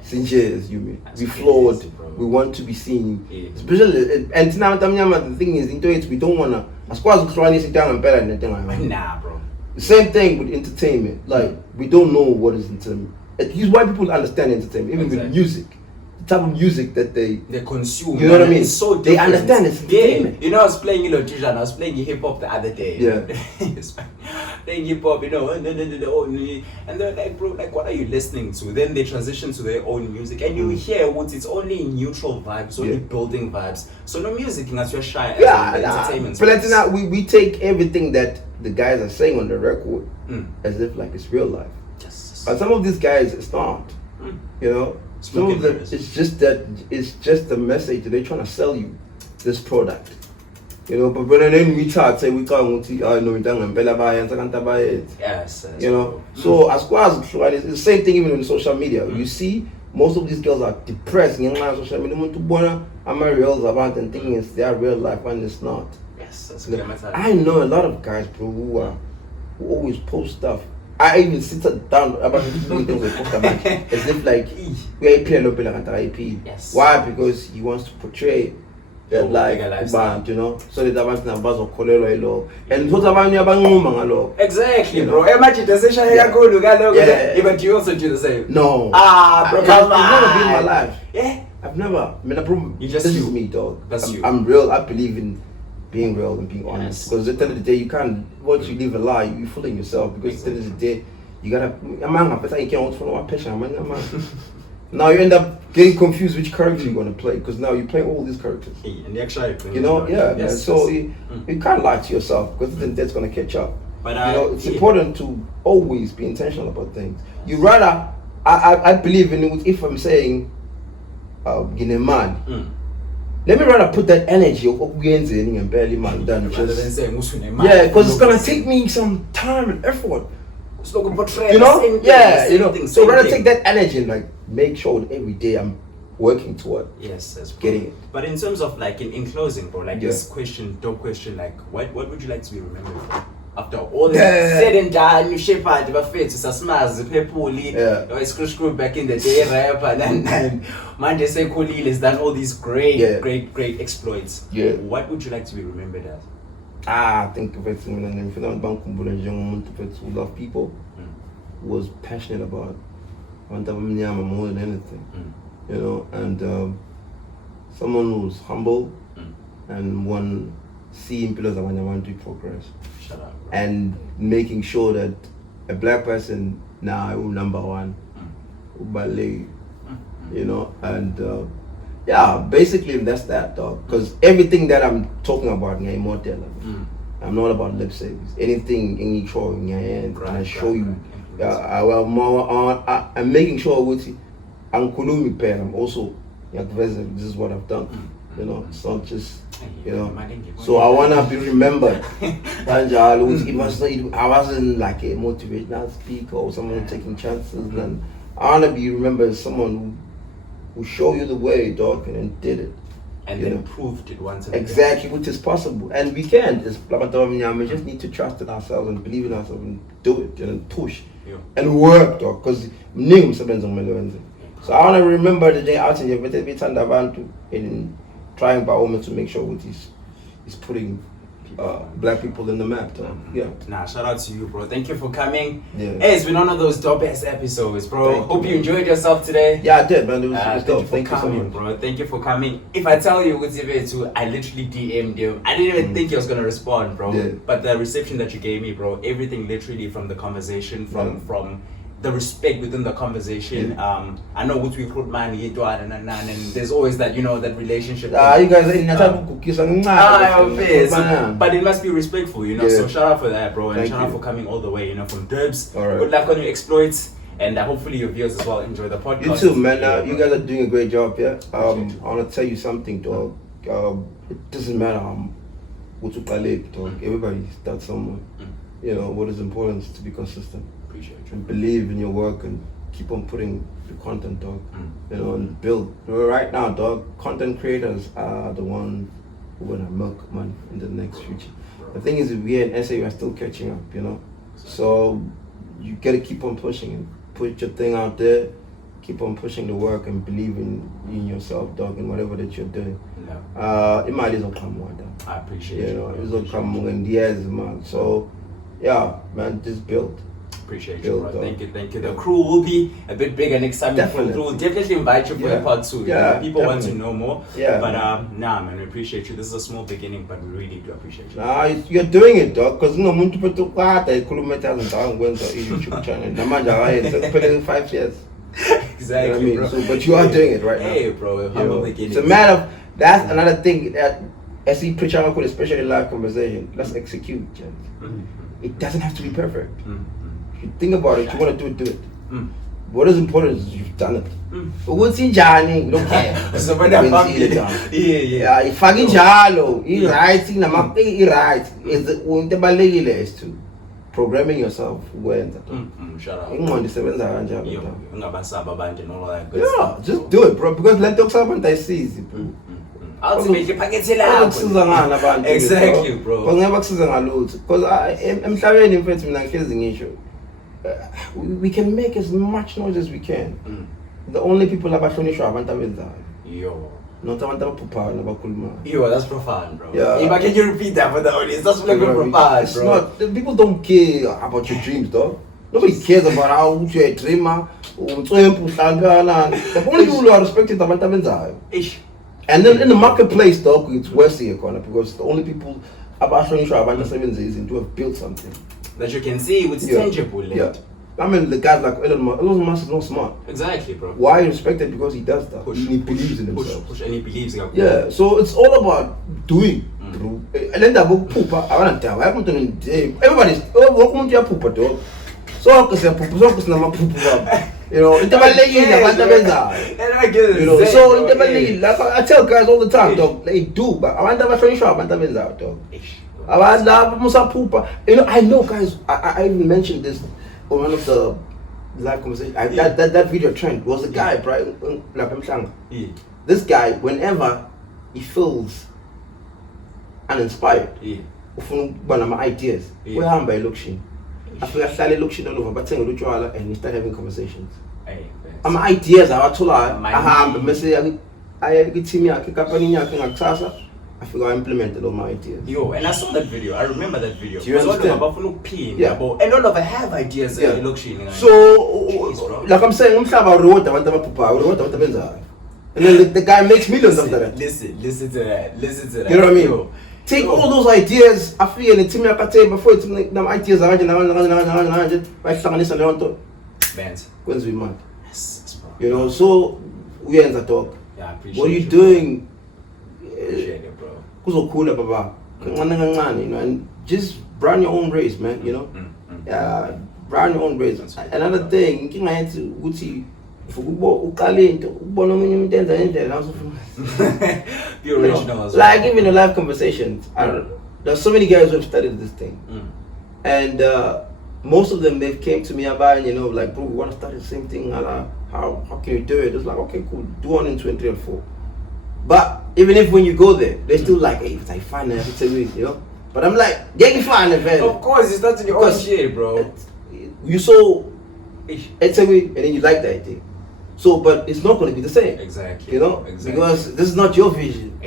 sincere as human. We flawed. We want to be seen. Especially, and now the thing is, we don't want to. Nah, bro. The same thing with entertainment. Like, we don't know what is entertainment. It's why people understand entertainment, even with music. The type of music that they consume. You know what I mean? It's so different. They understand it's entertainment. You know, I was playing Illogision, I was playing hip hop the other day. Yeah. Playing hip hop, you know, and they're like, bro, like, what are you listening to? Then they transition to their own music, and you hear what it's only neutral vibes, only building vibes. So no music, that's your shy. Entertainment. But we take everything that the guys are saying on the record as if like it's real life. But some of these guys, it's not. You know, some of them, it's just the message that they're trying to sell you this product. You know, but when then we start say we can't see, no, we don't buy it. Yes. You know, so as far as it's the same thing even on social media. You see, most of these girls are depressed. You know, social media. I'm a real about and thinking it's their real life when it's not. Yes, that's I know a lot of guys, bro, who always post stuff. I even sit down about doing things with post about as if like we play IP. Yes. Why? Because he wants to portray that like band, you know, so that abantu nabazo kholelwa yilo and futhi abanye abanquma ngalokho. Exactly, bro. Imagine the session kakhulu ngalokho, but you also do the same. No. Bro, I've never been in my life. Yeah. I've never. I mean, this is me, dog. That's you. I'm real. I believe in being real and being honest. Because at the end of the day, you can't. Once you live a lie, you're fooling yourself. Because at the end of the day, you gotta. Now you end up getting confused which character you're gonna play. Because now you're playing all these characters. And actually, you know, man. So you can't lie to yourself because then that's gonna catch up. But you know, it's important to always be intentional about things. You rather. I believe in it. If I'm saying, man. Let me rather put that energy of Oguenzi and barely man than just because it's gonna take me some time and effort. You know? You know. So rather take that energy and like make sure that every day I'm working toward getting it. But in terms of like in closing, bro, like this dope question, like what would you like to be remembered for? After all this said and done, you Shepard, you fit to Sasmaz, Pepuli, screw back in the day, rap, and man, they say Kolil has done all these great exploits. Yeah. What would you like to be remembered as? I think if it's when I'm who love people, was passionate about more than anything, you know, and someone who's humble and one seeing pillars that when I want to progress. Shut up, bro. And making sure that a black person now number one, you know, and basically that's that, dog. Because everything that I'm talking about, I'm not about lip service. Anything, any show in your hand, and I show you. I'm making sure I'm also this is what I've done. You know, it's not just, you know. So I wanna be remembered. I wasn't like a motivational speaker or someone taking chances. And I wanna be remembered as someone who showed you the way, dog, and then did it. And then proved it once again. Exactly, which is possible. And we can. We just need to trust in ourselves and believe in ourselves and do it and push. And work, dog, because so I want to remember the day out in the in trying by all to make sure what he's putting black people in the map, dog. Yeah. Nah, shout out to you, bro. Thank you for coming. Yeah. Hey, it's been one of those dope ass episodes, bro. Hope you enjoyed yourself today. Yeah, I did, man. It was dope. Thank you for coming, bro. Thank you for coming. If I tell you with too, I literally DM'd him. I didn't even think he was gonna respond, bro. Yeah. But the reception that you gave me, bro, everything literally from the conversation, from the respect within the conversation. I know what we put man and there's always that, you know, that relationship. You guys are in but it must be respectful, you know. Yeah. So shout out for that, bro, and Thank shout out you. for coming all the way, you know, from Derbs. All right. Good luck on your exploits, and hopefully your viewers as well enjoy the podcast. You too, man. Yeah, You bro. guys are doing a great job, yeah. I Appreciate you. want to tell you something, dog. It doesn't matter what you call it, dog. Everybody starts somewhere. You know, what is important is to be consistent. Appreciate you. And believe in your work and keep on putting the content, dog. You know, and build. Right now, dog, content creators are the ones who are gonna milk money in the next future. The thing is, we here in SA, we are still catching up, you know. So you gotta keep on pushing and put your thing out there. Keep on pushing the work and believe in yourself, dog, and whatever that you're doing. It might as well come one, dog. I appreciate You know, it will come in years, man. So yeah, man, just build. Appreciate you, bro. Thank you. The crew will be a bit bigger next time. Definitely. We'll definitely invite you for a part 2. Yeah, people want to definitely. know more. Yeah. But nah, man, we appreciate you. This is a small beginning, but we really do appreciate you. Nah, you're doing it, dog. Because no one to put to kilometers and going to YouTube channel. Namanja, 5 years. Exactly, You know what I mean? bro. So, but you are doing it right now. Hey, bro, humble beginnings. It's a matter of that's another thing that as you preach out, especially in live conversation. Let's execute, gents. It doesn't have to be perfect. If you think about it, you want to do it. What is important is you've done it. But what's in Johnny? We don't care. So when I'm yeah, if fucking jalo, he writes in the he writes. Is the is to programming yourself when Shut up. Yeah, just do it, bro. Because let talk about I see it, bro. Ultimately, exactly, bro. Because emhlabeni mfethu mina ngihlezi ngisho we can make as much noise as we can. The only people abahlonishwa abantu abenzayo. Not abantu abaphuphayo nabakhulumayo. Yo, that's profound, bro. Yeah. But can you repeat that for the audience? That's like profound, It's bro. not. The people don't care about your dreams, dog. Nobody cares about how you're a dreamer. The only people who are respected are abantu abenzayo. Ish. And then in the marketplace, dog, it's worse here, because the only people to have built something That you can see, which is tangible. Yeah. I mean, the guys like Elon Musk is not smart. Exactly, bro. Why are you respected? Because he does that. He believes in push, himself. push, and he believes. Yeah, so it's all about doing. And then the book pooper, I want to tell you, everybody's, welcome to your pooper, dog. So I can say pooper, so I can say my pooper. You know, you know, so like I tell guys all the time, dog, they do, but I want to have a friend shop, I want to have dog. I want to have Musa Pooper. You know, I know guys, I even mentioned this on one of the live conversations. That video trend was a guy, right? This guy, whenever he feels uninspired, one of my ideas, where am I looking? I feel I started looking all over, but saying and we start having conversations. My ideas are told I feel I implemented all my ideas. Yo, and I saw that video. I remember that video. Do you understand? Yeah. And all of I have ideas. Yeah. So, jeez, like I'm saying, and then the guy makes millions after that. Listen to that. You know what I mean? Take all those ideas, I feel, and team before it's them ideas Bands. When's we mad? Yes, bro. You know, so we end the talk. Yeah, I appreciate What are you you, doing? Appreciate it, bro. Kuzo cool, baba. You know, and just run your own race, man. You know, run your own race. Another thing, Be original as well. Like even in live conversations, there's so many guys who have studied this thing, and most of them they came to me about like, bro, we want to start the same thing. How can you do it? It's like, okay, cool, do 1 in 20 and 4. But even if when you go there, they're still like, hey, it's like fun, it's a week, But I'm like, getting fun, man. Of course, it's not in your own shit, bro. You saw it's a week, and then you like that thing. So, but it's not going to be the same. Exactly. Exactly. Because this is not your vision.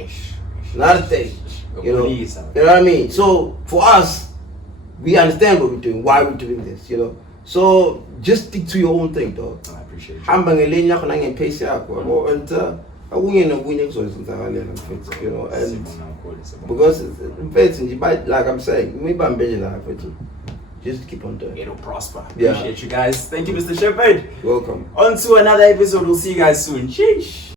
Another thing. You know what I mean? So for us, we understand what we're doing, why we're doing this, So just stick to your own thing, dog. I appreciate it. And because in fact, like I'm saying, just keep on doing it. It'll prosper. Yeah. Appreciate you guys. Thank you, Mr. Shepard. Welcome. On to another episode. We'll see you guys soon. Sheesh.